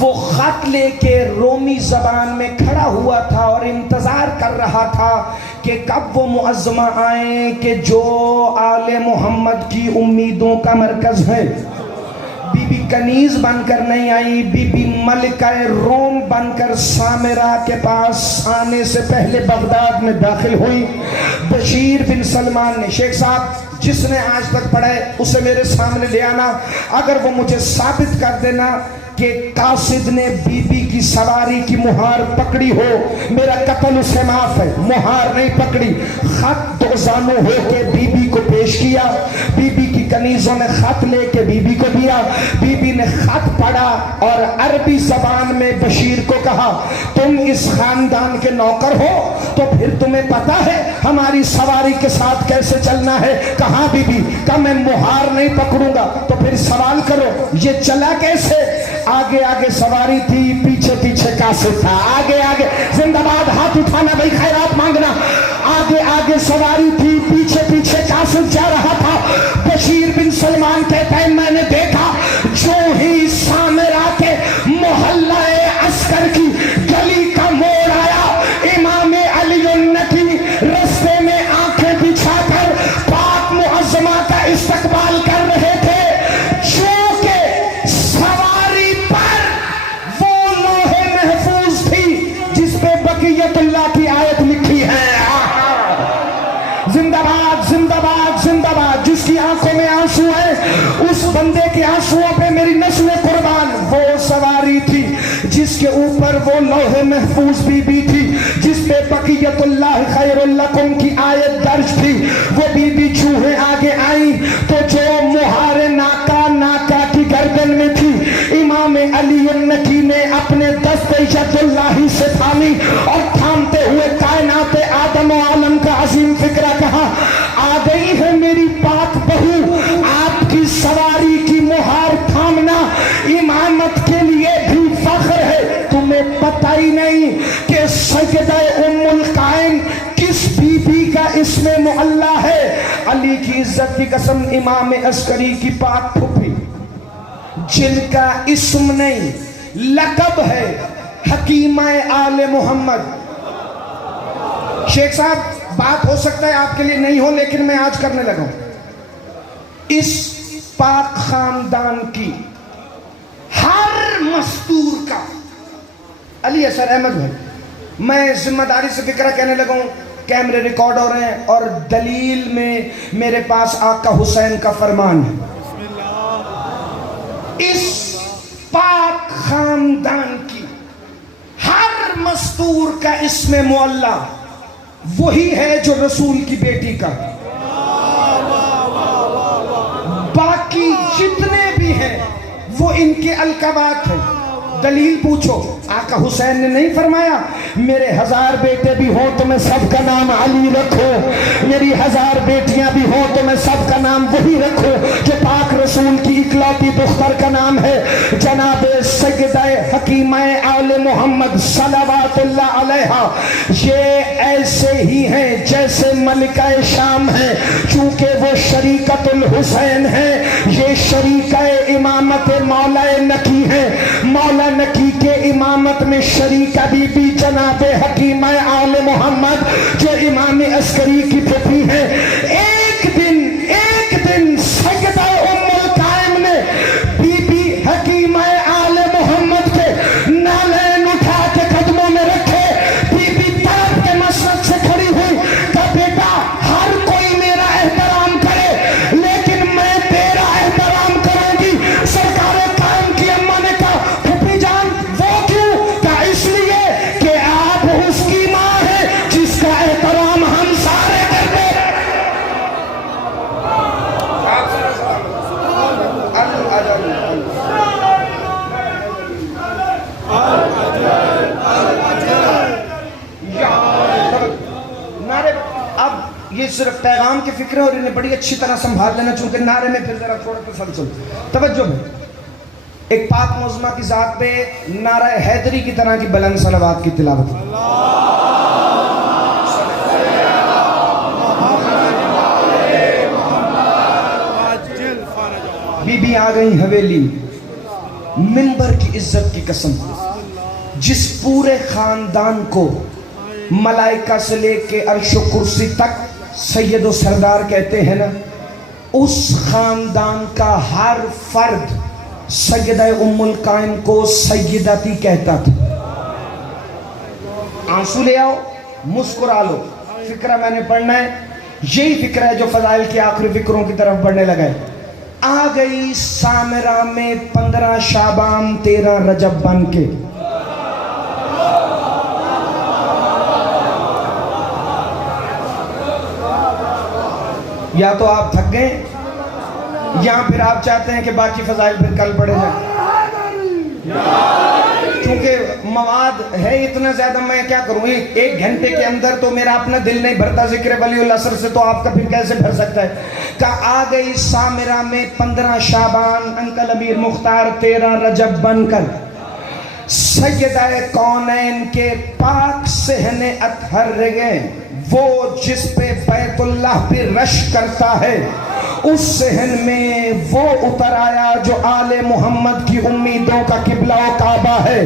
وہ خط لے کے رومی زبان میں کھڑا ہوا تھا اور انتظار کر رہا تھا کہ کب وہ معظمہ آئیں کہ جو آل محمد کی امیدوں کا مرکز ہے. بی بی کنیز بن کر نہیں آئی, بی بی ملکہ روم بن کر سامرا کے پاس آنے سے پہلے بغداد میں داخل ہوئی. بشیر بن سلمان نے, شیخ صاحب جس نے آج تک پڑھا ہے اسے میرے سامنے لے آنا, اگر وہ مجھے ثابت کر دینا کہ قاصد نے بی بی کی سواری کی مہار پکڑی ہو, میرا قتل اسے معاف ہے. مہار نہیں پکڑی, خط 2 زانو ہو کے بی بی کو پیش کیا. بی بی کی کنیزوں نے خط لے کے بی بی کو دیا. بی بی نے خط پڑھا اور عربی زبان میں بشیر کو کہا, تم اس خاندان کے نوکر ہو تو پھر تمہیں پتا ہے ہماری سواری کے ساتھ کیسے چلنا ہے. کہاں بی بی, کہا میں مہار نہیں پکڑوں گا. تو پھر سوال کرو یہ چلا کیسے؟ آگے آگے سواری تھی, پیچھے پیچھے قاصد تھا. آگے آگے, زندہ باد, ہاتھ اٹھانا بھائی, خیرات مانگنا. آگے آگے سواری تھی, پیچھے پیچھے قاصد جا رہا تھا. بشیر بن سلمان کہتا ہے میں نے دیکھا جو ہی سامرا کے محلہ عسکر کی گلی کا موڑ آیا, امام علی النکی رستے میں آنکھیں بچھا کر پاک معظمہ کا استقبال کر رہے تھے. اللہ کی آیت لکھی ہے, زندہ باد زندہ باد زندہ باد. جس کی آنکھوں میں آنسو ہے اس بندے کے آنسوؤں پہ میری نسل قربان. وہ سواری تھی جس کے اوپر وہ لوح محفوظ بی بی تھی, جس پہ بقیت اللہ خیر لکم کی آیت درج تھی. وہ بی بی چوہے آگے آئیں تو جو مہار ناکا ناکا کی گردن میں تھی, امام علی النکی نے اپنے دست ید اللہ سے تھامی اور تھامتے ہوئے کائنات آدم و عالم کا عظیم فکرہ کہا, آ گئی ہے میری پاک بہو, آپ کی سواری کی مہار تھامنا امامت کے لیے بھی فخر ہے. تمہیں پتہ ہی نہیں کہ سجدہ ام القائم کس بی بی کا اسم معلّہ ہے. علی کی عزت کی قسم, امام عسکری کی پاک پھوپھی جن کا اسم نہیں لقب ہے حکیمہ آل محمد. شیخ صاحب بات ہو سکتا ہے آپ کے لیے نہیں ہو, لیکن میں آج کرنے لگا ہوں. اس پاک خاندان کی ہر مستور کا, علی اثر احمد بھائی, میں ذمہ داری سے فکرہ کہنے لگا ہوں, کیمرے ریکارڈ ہو رہے ہیں اور دلیل میں میرے پاس آقا حسین کا فرمان ہے. اس پاک خاندان کی ہر مستور کا اسم معلّہ وہی ہے جو رسول کی بیٹی کا. باقی جتنے بھی ہیں وہ ان کے القابات ہیں. دلیل پوچھو, آقا حسین نے نہیں فرمایا میرے 1000 بیٹے بھی ہوں تو میں سب کا نام علی رکھو, میری 1000 بیٹیاں بھی ہوں تو میں سب کا نام وہی رکھو جو پاک رسول کی اکلوتی دختر کا نام ہے جناب سیدہ حکیمہ آل محمد صلوات اللہ علیہا. یہ ایسے ہی ہیں جیسے ملکہ شام ہیں, چونکہ وہ شریکت الحسین ہیں, یہ شریکہ امامت مولا نکی ہیں. مولا نکی کے امامت میں شریکہ بی بی جناب حکیمہ آل محمد جو امام عسکری کی پھوپھی ہیں. ایک دن سجدہ ام القائم نے بی بی حکیمہ آل محمد کے نالین اٹھا کے قدموں میں رکھے. بی بی طرف کے مسجد سے کھڑی ہوئی, کہا بیٹا ہر کوئی میرا احترام کرے لیکن میں تیرا احترام کروں گی. سرکار قائم کی اماں نے کہا پھوپھی جان وہ کیوں؟ کہا اس لیے کہ آپ اس کی ماں ہے جس کا احترام ہم سارے کرتے ہیں. فکریں اور انہیں بڑی اچھی طرح سنبھال لینا، چونکہ نعرے میں پھر ذرا تھوڑا تسلسل توجہ میں ایک پاک معظمہ کی ذات پہ نعرہ حیدری کی طرح کی بلند صلوات کی تلاوت. بی بی آ گئی حویلی، منبر کی عزت کی قسم، جس پورے خاندان کو ملائکہ سے لے کے عرش و کرسی تک سید و سردار کہتے ہیں نا، اس خاندان کا ہر فرد سیدہ ام القائن کو سیداتی کہتا تھا. آنسو لے آؤ، مسکرا لو، فکرہ میں نے پڑھنا ہے. یہی فکرہ ہے جو فضائل کی آخری فکروں کی طرف بڑھنے لگا ہے. آ گئی سامرہ میں 15 شعبان 13 رجب بن کے. یا تو آپ تھک گئے یا پھر آپ چاہتے ہیں کہ باقی فضائل پھر کل پڑھے جائیں. کیونکہ مواد ہے اتنا زیادہ، میں کیا کروں؟ 1 گھنٹے کے اندر تو میرا اپنا دل نہیں بھرتا ذکر ولی العصر سے، تو آپ کا پھر کیسے بھر سکتا ہے؟ کہ آ گئی سامرہ میں 15 شعبان انکل امیر مختار 13 رجب بن کر سیدہ کونین کے پاک صحن اطہر رگے، وہ جس پہ بیت اللہ پہ رش کرتا ہے، اس صحن میں وہ اتر آیا جو آل محمد کی امیدوں کا قبلہ و کعبہ ہے،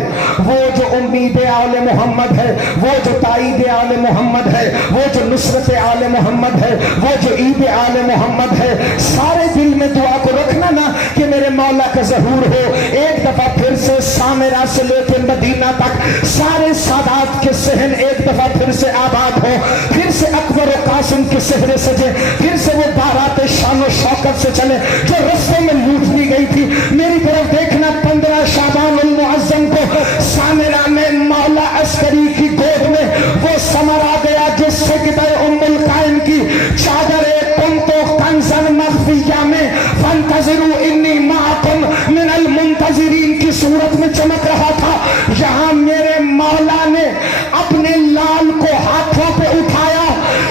وہ جو امید آل محمد ہے، وہ جو تائید آل محمد ہے، وہ جو نصرت آل محمد ہے، وہ جو عید آل محمد ہے. سارے دل میں دعا کو رکھنا نا کہ میرے مولا کا ظہور ہو. ایک دفعہ پھر سے سامرہ سے لے کے مدینہ تک سارے سادات کے صحن ایک دفعہ پھر سے آباد ہو، پھر سے اکبر و قاسم کے صحرے سجے، پھر سے وہ بارات شان و شوکت سے چلے جو رسوں میں لوٹ لی گئی تھی. میری طرف دیکھنا، 15 شعبان المعظم کو سامرہ میں مولا عسکری کی گود میں وہ ثمر آ گیا جو سیدہ ام القائن کی چادر کنتو کنزن مخفیہ میں فانتظروا انی معکم من المنتظرین کی صورت میں چمک رہا تھا. یہاں میرے مولا نے اپنے لال کو ہاتھوں پہ اٹھایا،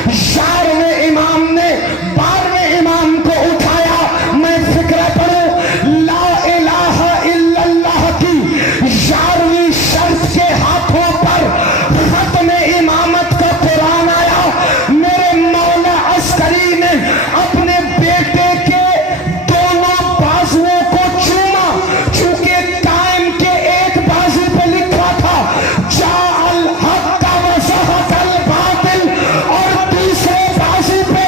11ویں امام نے 12ویں امام کو اٹھایا. میں فکرہ پڑھوں، لا الہ الا اللہ کی 11ویں شرط کے ہاتھوں پر ختم امامت کا قرآن آیا. میرے مولا عسکری نے اپنے بیٹے کے دونوں بازوؤں کو چوما، چونکہ قائم کے ایک بازو پہ لکھا تھا جاء الحق وزہق الباطل، اور دوسرے بازو پہ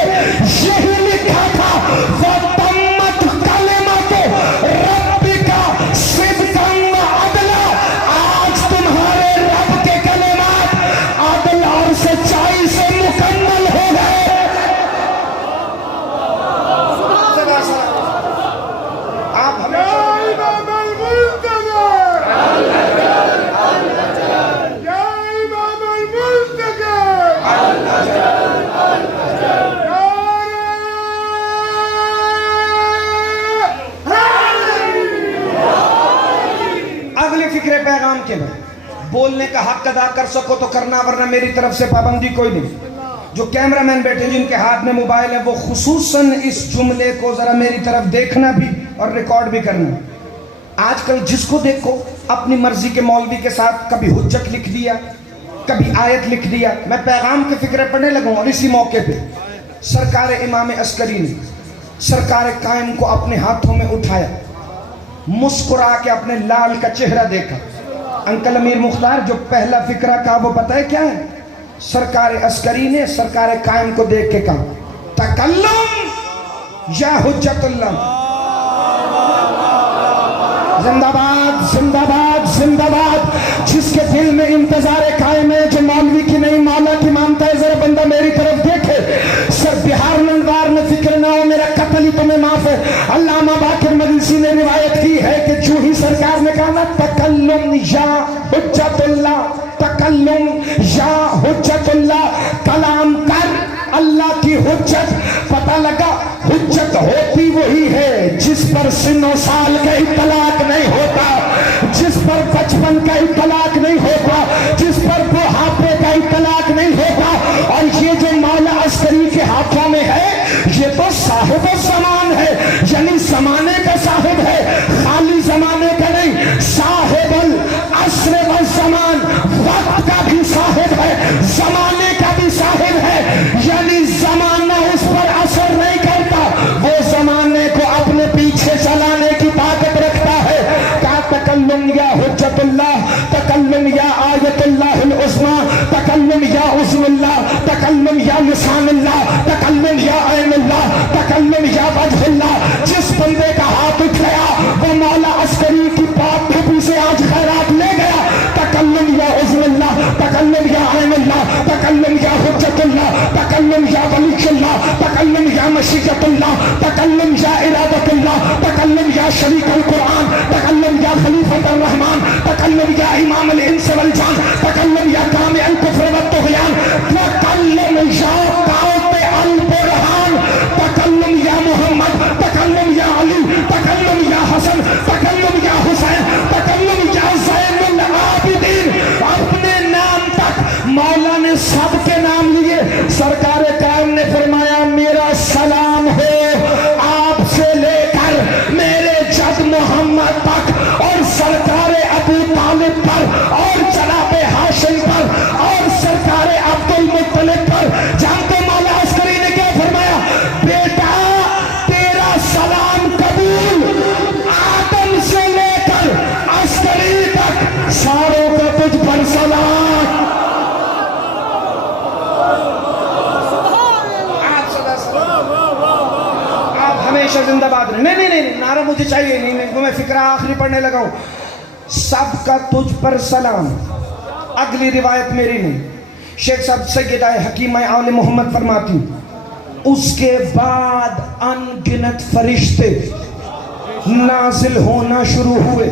یہی لکھا تھا وَتَمَّتْ کَلِمَتُ رَبِّكَ صِدْقًا وَعَدْلًا. آج تمہارے رب کے کلمات عدل اور سچائی سے مکمل ہو گئے. آپ ہمیں اگلے فکرے پیغام کے میں بولنے کا حق ادا کر سکو تو کرنا، ورنہ میری طرف سے پابندی کوئی نہیں. جو کیمرہ مین بیٹھے جن کے ہاتھ میں موبائل ہے وہ خصوصاً اس جملے کو ذرا میری طرف دیکھنا بھی اور ریکارڈ بھی کرنا. آج کل جس کو دیکھو اپنی مرضی کے مولوی کے ساتھ کبھی حجت لکھ دیا، کبھی آیت لکھ دیا. میں پیغام کے فکرے پڑھنے لگوں اور اسی موقع پہ سرکار امام عسکری نے سرکار قائم کو اپنے ہاتھوں میں اٹھایا، مسکرا کے اپنے لال کا چہرہ دیکھا. انکل امیر مختار جو پہلا فکرہ کہا وہ پتہ ہے کیا ہے؟ سرکار عسکری نے سرکار قائم کو دیکھ کے کہا تکلم یا حجت اللہ. زندہ باد زندہ باد زندہ باد. جس کے دل میں انتظار قائم ہے، جو مولوی کی نہیں مولا کی مانتا ہے، ذرا بندہ میری طرف دیکھے. سر بہار ننگار میں فکر نہ ہو، میرا قتل ہی تمہیں معاف ہے. علامہ باقر مجلسی نے روایت کی ہے کہ جو ہی سرکار نے کہا نا تکلم یا حجت اللہ، تکلم یا حجت اللہ، کلام کر اللہ کی حجت. پتہ لگا حجت ہوتی وہی ہے جس پر سن و سال کا اطلاق نہیں ہوتا، جس پر بچپن کا اطلاق نہیں ہوتا، جس پر بڑھاپے کا اطلاق نہیں ہوتا. اور یہ جو مولا عسکری کے ہاتھوں میں ہے زمانے کا صاحب ہے، خالی زمانے کا نہیں، صاحب العصر والزمان، وقت کا بھی صاحب ہے، زمانے کا بھی صاحب ہے، یعنی زمانہ اس پر اثر نہیں کرتا، وہ زمانے کو اپنے پیچھے چلانے کی طاقت رکھتا ہے۔ کہا تکلم یا حجت اللہ، تکلم یا آیت اللہ العظمیٰ، تکلم یا عظم اللہ، تکلم یا لسان اللہ، تکلم یا عین اللہ، تکلم یا وجہ اللہ۔ جس بندے کا ہاتھ اٹھ گیا وہ مولا عسکری کی پاک پھپھی سے آج خیرات لے گیا۔ تکلم یا عظم اللہ، تکلم یا عین اللہ، تکلم یا حجت اللہ، تکلم یا ولی اللہ، تکلم یا مشیت اللہ، تکلم یا ارادت اللہ، تکلم یا شریک القرآن، تکلم یا خلیفۃ الرحمن، تکلم یا امام الانس والجان، تکلم یا کام الکفر والطغیان، تکلم یا قوت البرہان، تکلم یا محمد، تکلم یا علی، تکلم یا حسن، تکلم یا حسین، تکلم یا زین العابدین۔ اپنے نام تک مولا نے سب کے نام لیے۔ سرکار کائم نے فرمایا میرا سلام ہو آپ سے لے کر میرے جد محمد تک، اور سرکار ابو طالب پر، اور جناب ہاشم پر، اور سرکار عبد المطلب پر۔ جانتے مولا عسکری نے کیا فرمایا؟ بیٹا تیرا سلام قبول، آدم سے لے کر عسکری تک ساروں کا تجھ پر سلام۔ آپ ہمیشہ زندہ باد رہے۔ نہیں نعرہ مجھے چاہیے نہیں، میں فکرہ آخری پڑھنے لگا ہوں۔ سب کا تجھ پر سلام، اگلی روایت میری نہیں، شیخ صاحب سیدہ حکیمہ آل محمد فرماتی ہوں، اس کے بعد ان گنت فرشتے نازل ہونا شروع ہوئے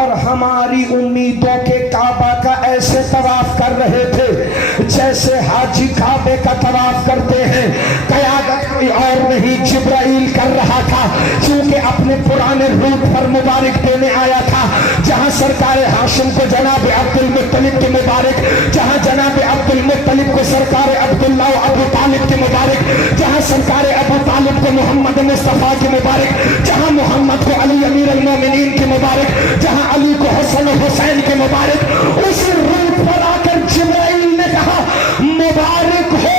اور ہماری امیدوں کے کعبہ کا ایسے طواف کر رہے تھے جیسے حاجی کعبے کا طواف کرتے ہیں۔ قیادت کوئی اور نہیں جبرائیل کر رہا تھا، چونکہ اپنے پرانے روٹ پر مبارک دینے آیا تھا، جہاں سرکار ہاشم کو جناب عبد المطلب کے مبارک، جہاں جناب عبد المطلب کو سرکار عبداللہ و ابو طالب کے مبارک، جہاں سرکار ابو طالب کو محمد مصطفیٰ کے مبارک، جہاں محمد کو علی امیر المومنین کے مبارک، جہاں علی کو حسن و حسین کے مبارک۔ اس روٹ پر آ کر جبرائیل نے کہا مبارک ہو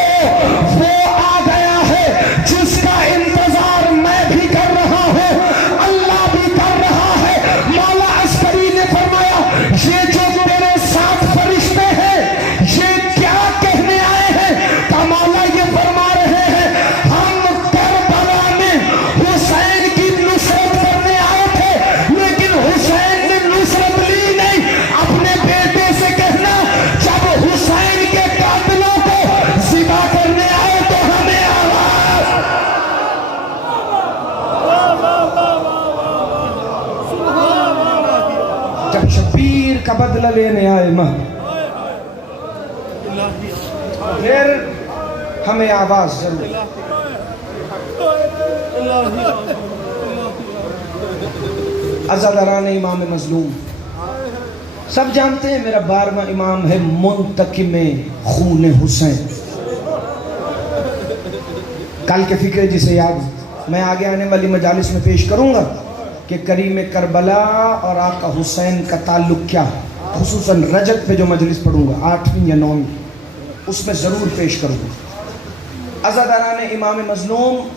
وہ آ گیا ہے جس کا انتظار میں بھی کر رہا ہوں، اللہ بھی کر رہا ہے۔ مولا عسکری نے فرمایا یہ جو تیرے ساتھ فرشتے ہیں یہ کیا کہنے آئے ہیں؟ کہ مولا یہ فرما رہے ہیں ہم کربلا میں حسین کی نصرت کرنے آئے تھے، لیکن حسین نے نصرت لی نہیں۔ اپنے بیٹے سے کہنا جب حسین کے قاتلوں کو ذبح کرنے آئے تو ہمیں آواز۔ جب شبیر کا بدلہ لینے آئے ماں پھر ہمیں آواز ضرور۔ عزاداران امام مظلوم، سب جانتے ہیں میرا 12واں امام ہے منتقم خون حسین۔ کل کے فکرے جسے یاد میں آگے آنے والی مجالس میں پیش کروں گا کہ کریم کربلا اور آقا حسین کا تعلق کیا، خصوصاً رجب پہ جو مجلس پڑھوں گا 8ویں یا 9ویں، اس میں ضرور پیش کروں گا۔ عزاداران امام مظلوم،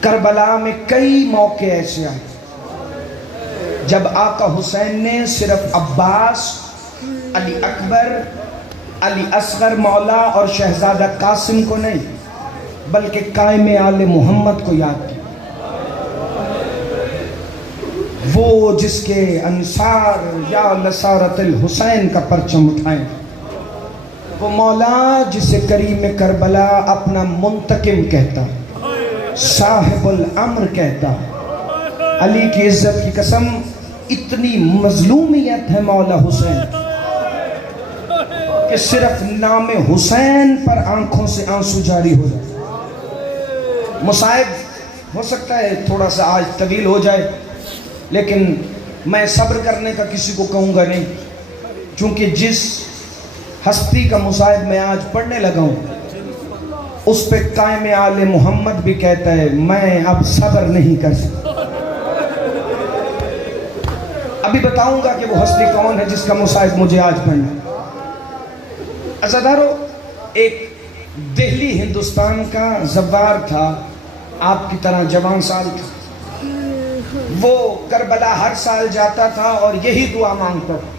کربلا میں کئی موقع ایسے آئے جب آقا حسین نے صرف عباس، علی اکبر، علی اصغر مولا اور شہزادہ قاسم کو نہیں بلکہ قائم آل محمد کو یاد کیا، وہ جس کے انصار یا نصارت الحسین کا پرچم اٹھائیں، وہ مولا جسے کریم کربلا اپنا منتقم کہتا، صاحب الامر کہتا۔ علی کی عزت کی قسم اتنی مظلومیت ہے مولا حسین کہ صرف نام حسین پر آنکھوں سے آنسو جاری ہو جائے۔ مصائب ہو سکتا ہے تھوڑا سا آج طویل ہو جائے، لیکن میں صبر کرنے کا کسی کو کہوں گا نہیں، چونکہ جس ہستی کا مصائب میں آج پڑھنے لگا ہوں اس پہ قائم آل محمد بھی کہتا ہے میں اب صبر نہیں کر سکتا۔ ابھی بتاؤں گا کہ وہ ہستی کون ہے جس کا مصائب مجھے آج پڑھنا۔ عزادارو، ایک دہلی ہندوستان کا زوار تھا، آپ کی طرح جوان سال تھا۔ وہ کربلا ہر سال جاتا تھا اور یہی دعا مانگتا تھا،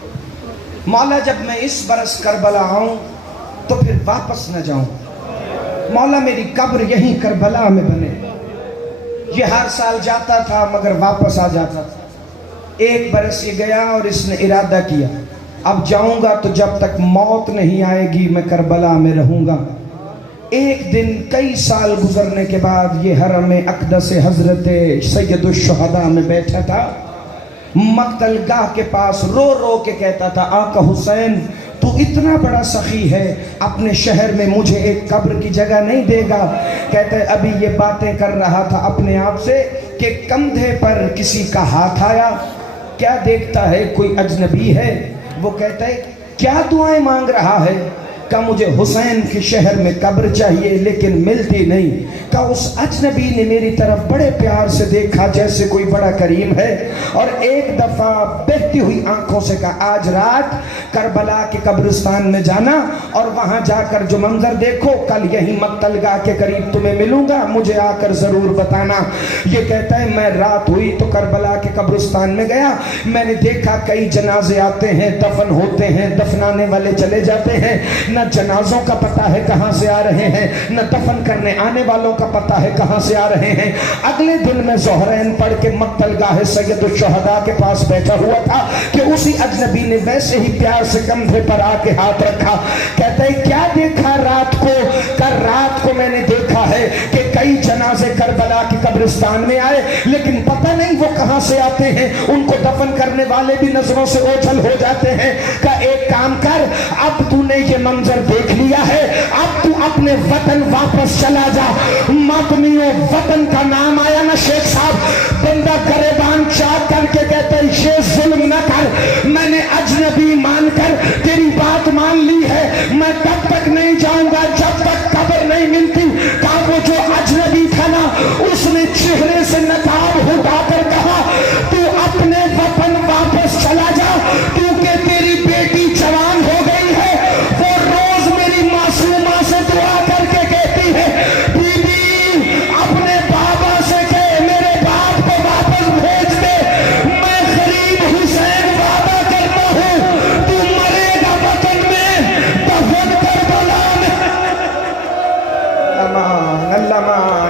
مولا جب میں اس برس کربلا آؤں تو پھر واپس نہ جاؤں، مولا میری قبر یہیں کربلا میں بنے۔ یہ ہر سال جاتا تھا مگر واپس آ جاتا تھا۔ ایک برس یہ گیا اور اس نے ارادہ کیا اب جاؤں گا تو جب تک موت نہیں آئے گی میں کربلا میں رہوں گا۔ ایک دن کئی سال گزرنے کے بعد یہ حرم اقدس حضرت سید الشہداء میں بیٹھا تھا، مقتل گاہ کے پاس رو رو کے کہتا تھا آقا حسین تو اتنا بڑا سخی ہے، اپنے شہر میں مجھے ایک قبر کی جگہ نہیں دے گا؟ کہتا ہے ابھی یہ باتیں کر رہا تھا اپنے آپ سے کہ کندھے پر کسی کا ہاتھ آیا، کیا دیکھتا ہے کوئی اجنبی ہے؟ وہ کہتا ہے کیا دعائیں مانگ رہا ہے؟ کہ مجھے حسین کے شہر میں قبر چاہیے لیکن ملتی نہیں۔ کہ اس اجنبی نے میری طرف بڑے پیار سے دیکھا جیسے کوئی بڑا کریم ہے، اور ایک دفعہ بہتی ہوئی آنکھوں سے کہا آج رات کربلا کے قبرستان میں جانا اور وہاں جا کر جو منظر دیکھو کل یہی مقتل گاہ کے قریب تمہیں ملوں گا، مجھے آ کر ضرور بتانا۔ یہ کہتا ہے میں رات ہوئی تو کربلا کے قبرستان میں گیا، میں نے دیکھا کئی جنازے آتے ہیں، دفن ہوتے ہیں، دفنانے والے چلے جاتے ہیں، نہ جنازوں کا پتہ ہے کہاں سے آ رہے ہیں، نہ دفن کرنے آنے والوں کا پتہ ہے کہاں سے آ رہے ہیں۔ اگلے دن میں ظہرین پڑھ کے مقتل گاہ سید الشہداء کے پاس بیٹھا ہوا تھا کہ اسی اجنبی نے ویسے ہی پیار سے کندھے پر آ کے ہاتھ رکھا۔ کہتا ہے کیا دیکھا رات کو؟ کل رات کو میں نے دیکھا ہے کہ کئی جنازے کربلا کے قبرستان میں آئے لیکن پتہ نہیں وہ کہاں سے آتے ہیں، ان کو دفن کرنے والے بھی نظروں سے اوجھل ہو جاتے ہیں۔ کہ ایک کام کر، اب تو نے یہ منظر دیکھ لیا ہے، اب تو اپنے وطن واپس چلا جا۔ مدنیوں وطن کا نام آیا نا شیخ صاحب، بندہ گریبان چاک کر کے کہتے ہیں یہ ظلم نہ کر، میں نے اجنبی مان کر تیری بات مان لی ہے، میں تب تک نہیں جاؤں گا جب تک قبر نہیں ملتی۔ کہا وہ جو اجنبی تھا نا اس نے چہرے سے نقاب ہٹا کر کہا تو اپنے وطن واپس چلا جا کیونکہ تیری بیٹی جوان ہو گئی ہے۔ وہ روز میری معصومہ سے دعا کر کے کہتی ہے بی بی اپنے بابا سے کہ میرے باپ کو واپس بھیج دے، میں غریب حسین وعدہ کرتا ہوں تو مرے گا وطن میں، دفن کربلا میں۔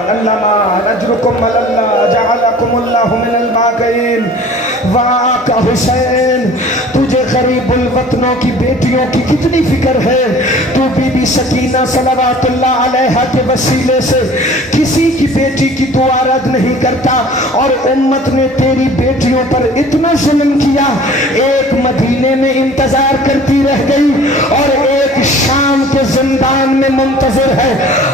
اللہمان اجرکم اللہ جعلکم اللہ من الباقین۔ واقع حسین تجھے غریب الوطنوں کی بیٹیوں کی کتنی فکر ہے، تو بی بی سکینہ صلوات اللہ علیہا کے وسیلے سے کسی کی بیٹی کی دعا رد نہیں کرتا، اور امت نے تیری بیٹیوں پر اتنا ظلم کیا، ایک مدینے میں انتظار کرتی رہ گئی اور ایک شام کے زندان میں منتظر ہے،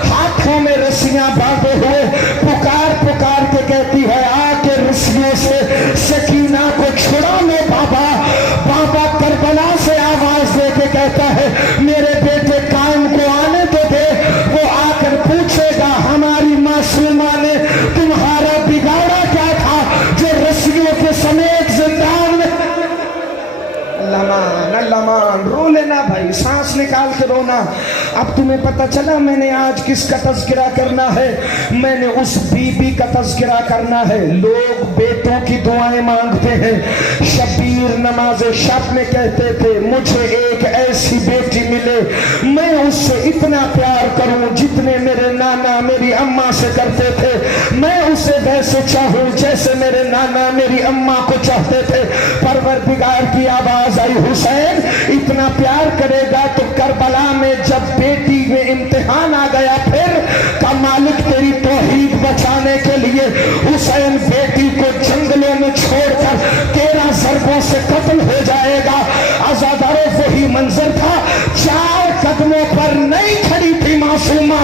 ہاتھوں میں رسیاں باندھے ہوئے پکار پکار کے کہتی ہے آ کے رسیوں سے سکینہ کو چھڑا لو بابا۔ بابا کربلا سے آواز دے کے کہتا ہے میرے بیٹے قائم کو آنے تو دے، وہ آ کر پوچھے گا ہماری معصومہ نے تمہارا بگاڑا کیا تھا جو رسیوں کے سمیت زندان میں۔ اللہ رو لینا بھائی، سانس نکال کے رونا۔ اب تمہیں پتہ چلا میں نے آج کس کا تذکرہ کرنا ہے؟ میں نے اس بی بی کا تذکرہ کرنا ہے۔ لوگ بیٹوں کی دعائیں مانگتے ہیں، شبیر نماز شب میں کہتے تھے مجھے ایک ایسی بیٹی ملے میں اس سے اتنا پیار کروں جتنے میرے نانا میری اماں سے کرتے تھے، میں اسے ویسے چاہوں جیسے میرے نانا میری اماں کو چاہتے تھے۔ پروردگار کی آواز آئی حسین اتنا پیار کرے گا تو کربلا میں جب بیٹی میں امتحان آ گیا پھر کا مالک تیری توحید بچانے کے لیے حسین بیٹی کو جنگلوں میں چھوڑ کر 13 ضربوں سے قتل ہو جائے گا۔ عزاداروں وہی منظر تھا، 4 قدموں پر نہیں کھڑی تھی معصومہ،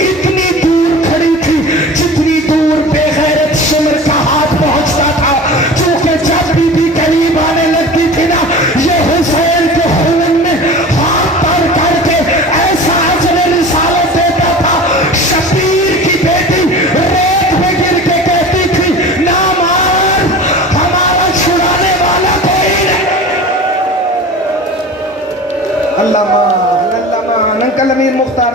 اتنی دور کھڑی تھی جتنی دور بے غیرت شمر کا ہاتھ پہنچتا تھا، چونکہ جب بھی قریب آنے لگتی تھی نا یہ حسین کے خون میں ہاتھ پر کر کے ایسا عجر رسالت دیتا تھا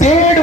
1.5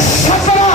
17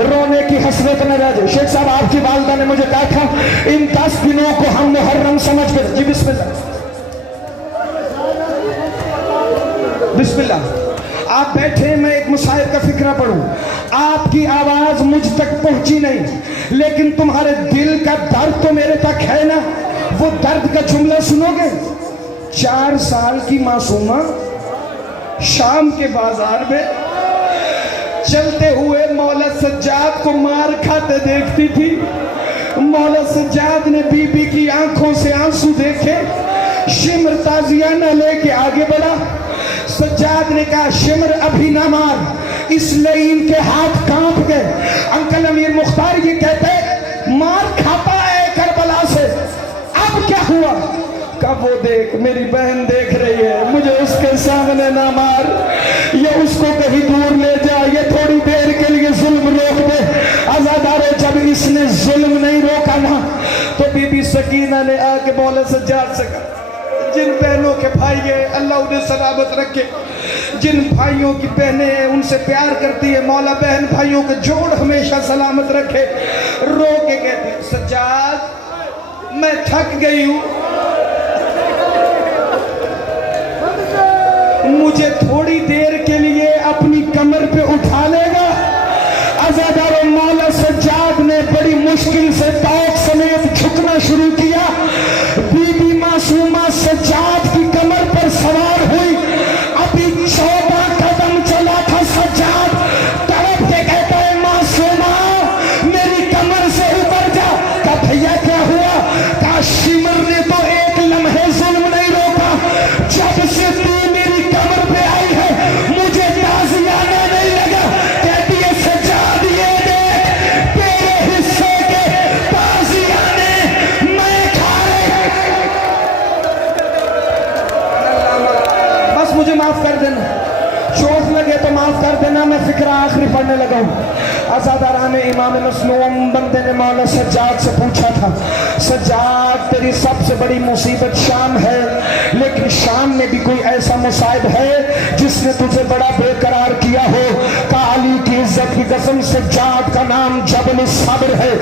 رونے کی حسرت نہ رہ جائے. شیخ صاحب آپ کی والدہ نے مجھے کہا تھا ان 10 دنوں کو ہم محرم سمجھ کے. جی بسم اللہ بسم اللہ. آپ بیٹھے میں ایک مصائب کا فکرہ پڑھوں. آپ کی آواز مجھ تک پہنچی نہیں لیکن تمہارے دل کا درد تو میرے تک ہے نا. وہ درد کا جملہ سنو گے. 4 سال کی معصومہ شام کے بازار میں چلتے ہوئے مولا سجاد کو مار کھاتے دیکھتی تھی. مولا سجاد نے بی بی کی آنکھوں سے آنسو دیکھے. شمر تازیانہ لے کے آگے بڑھا. سجاد نے کہا شمر ابھی نہ مار. اس لئے ان کے ہاتھ کانپ گئے. انکل امیر مختار یہ کہتے مار کھاتا ہے کربلا سے. اب کیا ہوا؟ کب وہ دیکھ میری بہن دیکھ رہی ہے مجھے اس کے سامنے نہ مار. یہ اس کو کہیں دور لے جا. یہ تھوڑی دیر کے لیے ظلم روک دے. عزادارے جب اس نے ظلم نہیں روکا نا تو بی بی سکینہ نے آ کے مولا سجاد سے کہا جن بہنوں کے بھائی ہیں اللہ انہیں سلامت رکھے. جن بھائیوں کی بہنیں ہیں ان سے پیار کرتی ہے مولا بہن بھائیوں کے جوڑ ہمیشہ سلامت رکھے. رو کے کہتی سجاد میں تھک گئی ہوں مجھے تھوڑی دیر کے لیے اپنی کمر پہ اٹھا لے گا. عزادار مولا سجاد نے بڑی مشکل سے توق سمیت جھکنا شروع کیا. بی بی معصومہ سجاد کی کمر پر سوار ہوئی. ابھی 14 قدم چلا تھا سجاد تڑپ کے کہتا ہے معصومہ میری کمر سے اتر جا. کہا بھیا کیا ہوا؟ کہا شمر نے تو ایک لمحے ظلم نہیں روکا. جب سے تو میری کمر پہ آئی ہے مجھے تازیانہ نہیں لگا. کہتی ہے سجاد یہ دیکھ تیرے حصے کے تازیانے میں کھا رہے. بس مجھے معاف کر دینا. چوٹ لگے تو معاف کر دینا. میں فکرہ آخری پڑھنے لگا ہوں. عزاداران امام مظلوم بندے نے مولا سجاد سے پوچھا تھا سجاد تیری سب سے بڑی مصیبت شام ہے لیکن شام میں بھی کوئی ایسا مصائب ہے جس نے تجھے بڑا بے قرار کیا ہو؟ کہا علی کی عزت کی قسم سجاد کا نام جبل صبر ہے.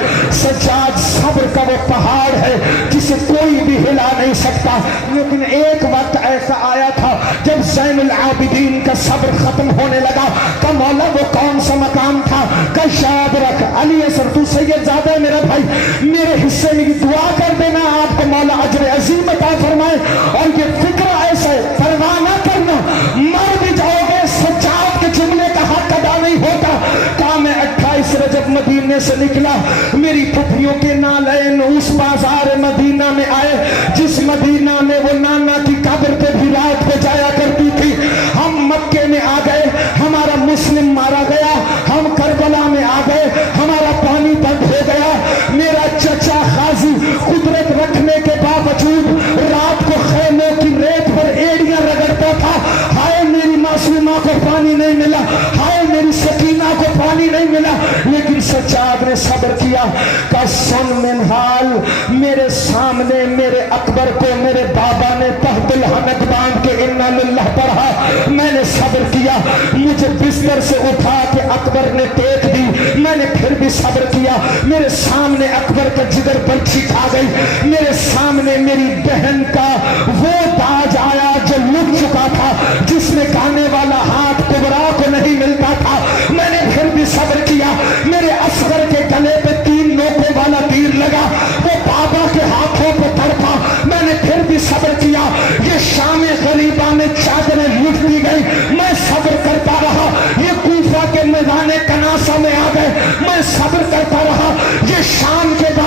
سجاد صبر کا وہ پہاڑ ہے جسے کوئی بھی ہلا نہیں سکتا. لیکن ایک وقت ایسا آیا تھا جب زین العابدین کا صبر ختم ہونے لگا. کہ مولا وہ کون سا مقام تھا؟ کہ یاد رکھ علی اثر تو سید زیادہ ہے میرا بھائی میرے حصے میں دعا کر دینا آپ کو مولا اجر عظیم عطا فرمائے. اور یہ فکر ایسا ہے پرواہ نہ کرنا مر بھی جاؤ گے سجاد کے جملے کا حق ادا نہیں ہوتا. کہا میں 28 رجب مدینے سے نکلا. میری پھپھیوں کے نالین اس بازار مدینہ میں آئے جس مدینہ میں وہ نانا کی قبر پہ بھی رات کو جایا کرتی تھی. ہم مکے میں آ گئے ہمارا مسلم مارا گیا. ہم کربلا میں آ گئے ہمارا پانی بند ہو گیا. میرا چچا غازی قدرت رکھنے کے باوجود رات کو خیموں کی ریت پر ایڑیاں رگڑتا تھا. ہائے میری معصومہ کو پانی نہیں ملا. ہائے میری سکینہ کو پانی نہیں ملا. لیکن سجاد نے صبر کیا. کہ سن منحال میرے سامنے میرے اکبر کو میرے بابا نے تحت الحنک باندھ کے انا للہ پڑھا. میں نے صبر کیا. مجھے بستر سے اٹھا کے اکبر نے ٹیک دی. میں نے پھر بھی صبر کیا. میرے سامنے اکبر کا جگر پرچھی کھا گئی. میرے سامنے میری بہن کا وہ تاج آیا جو لٹ چکا تھا جس میں کہنے والا ہاتھ کبرا کو نہیں ملتا تھا. میں نے پھر بھی صبر کیا. میرے اصغر کے گلے پہ 3 نوکوں والا تیر لگا وہ بابا کے ہاتھوں پہ تڑپا. میں نے پھر بھی صبر کیا. یہ شام غریبہ میں چادریں لٹ دی گئی. میں صبر کرتا رہا. یہ کوفہ کے میدان کناسہ میں آ گئے. میں صبر کرتا رہا. یہ شام کے بعد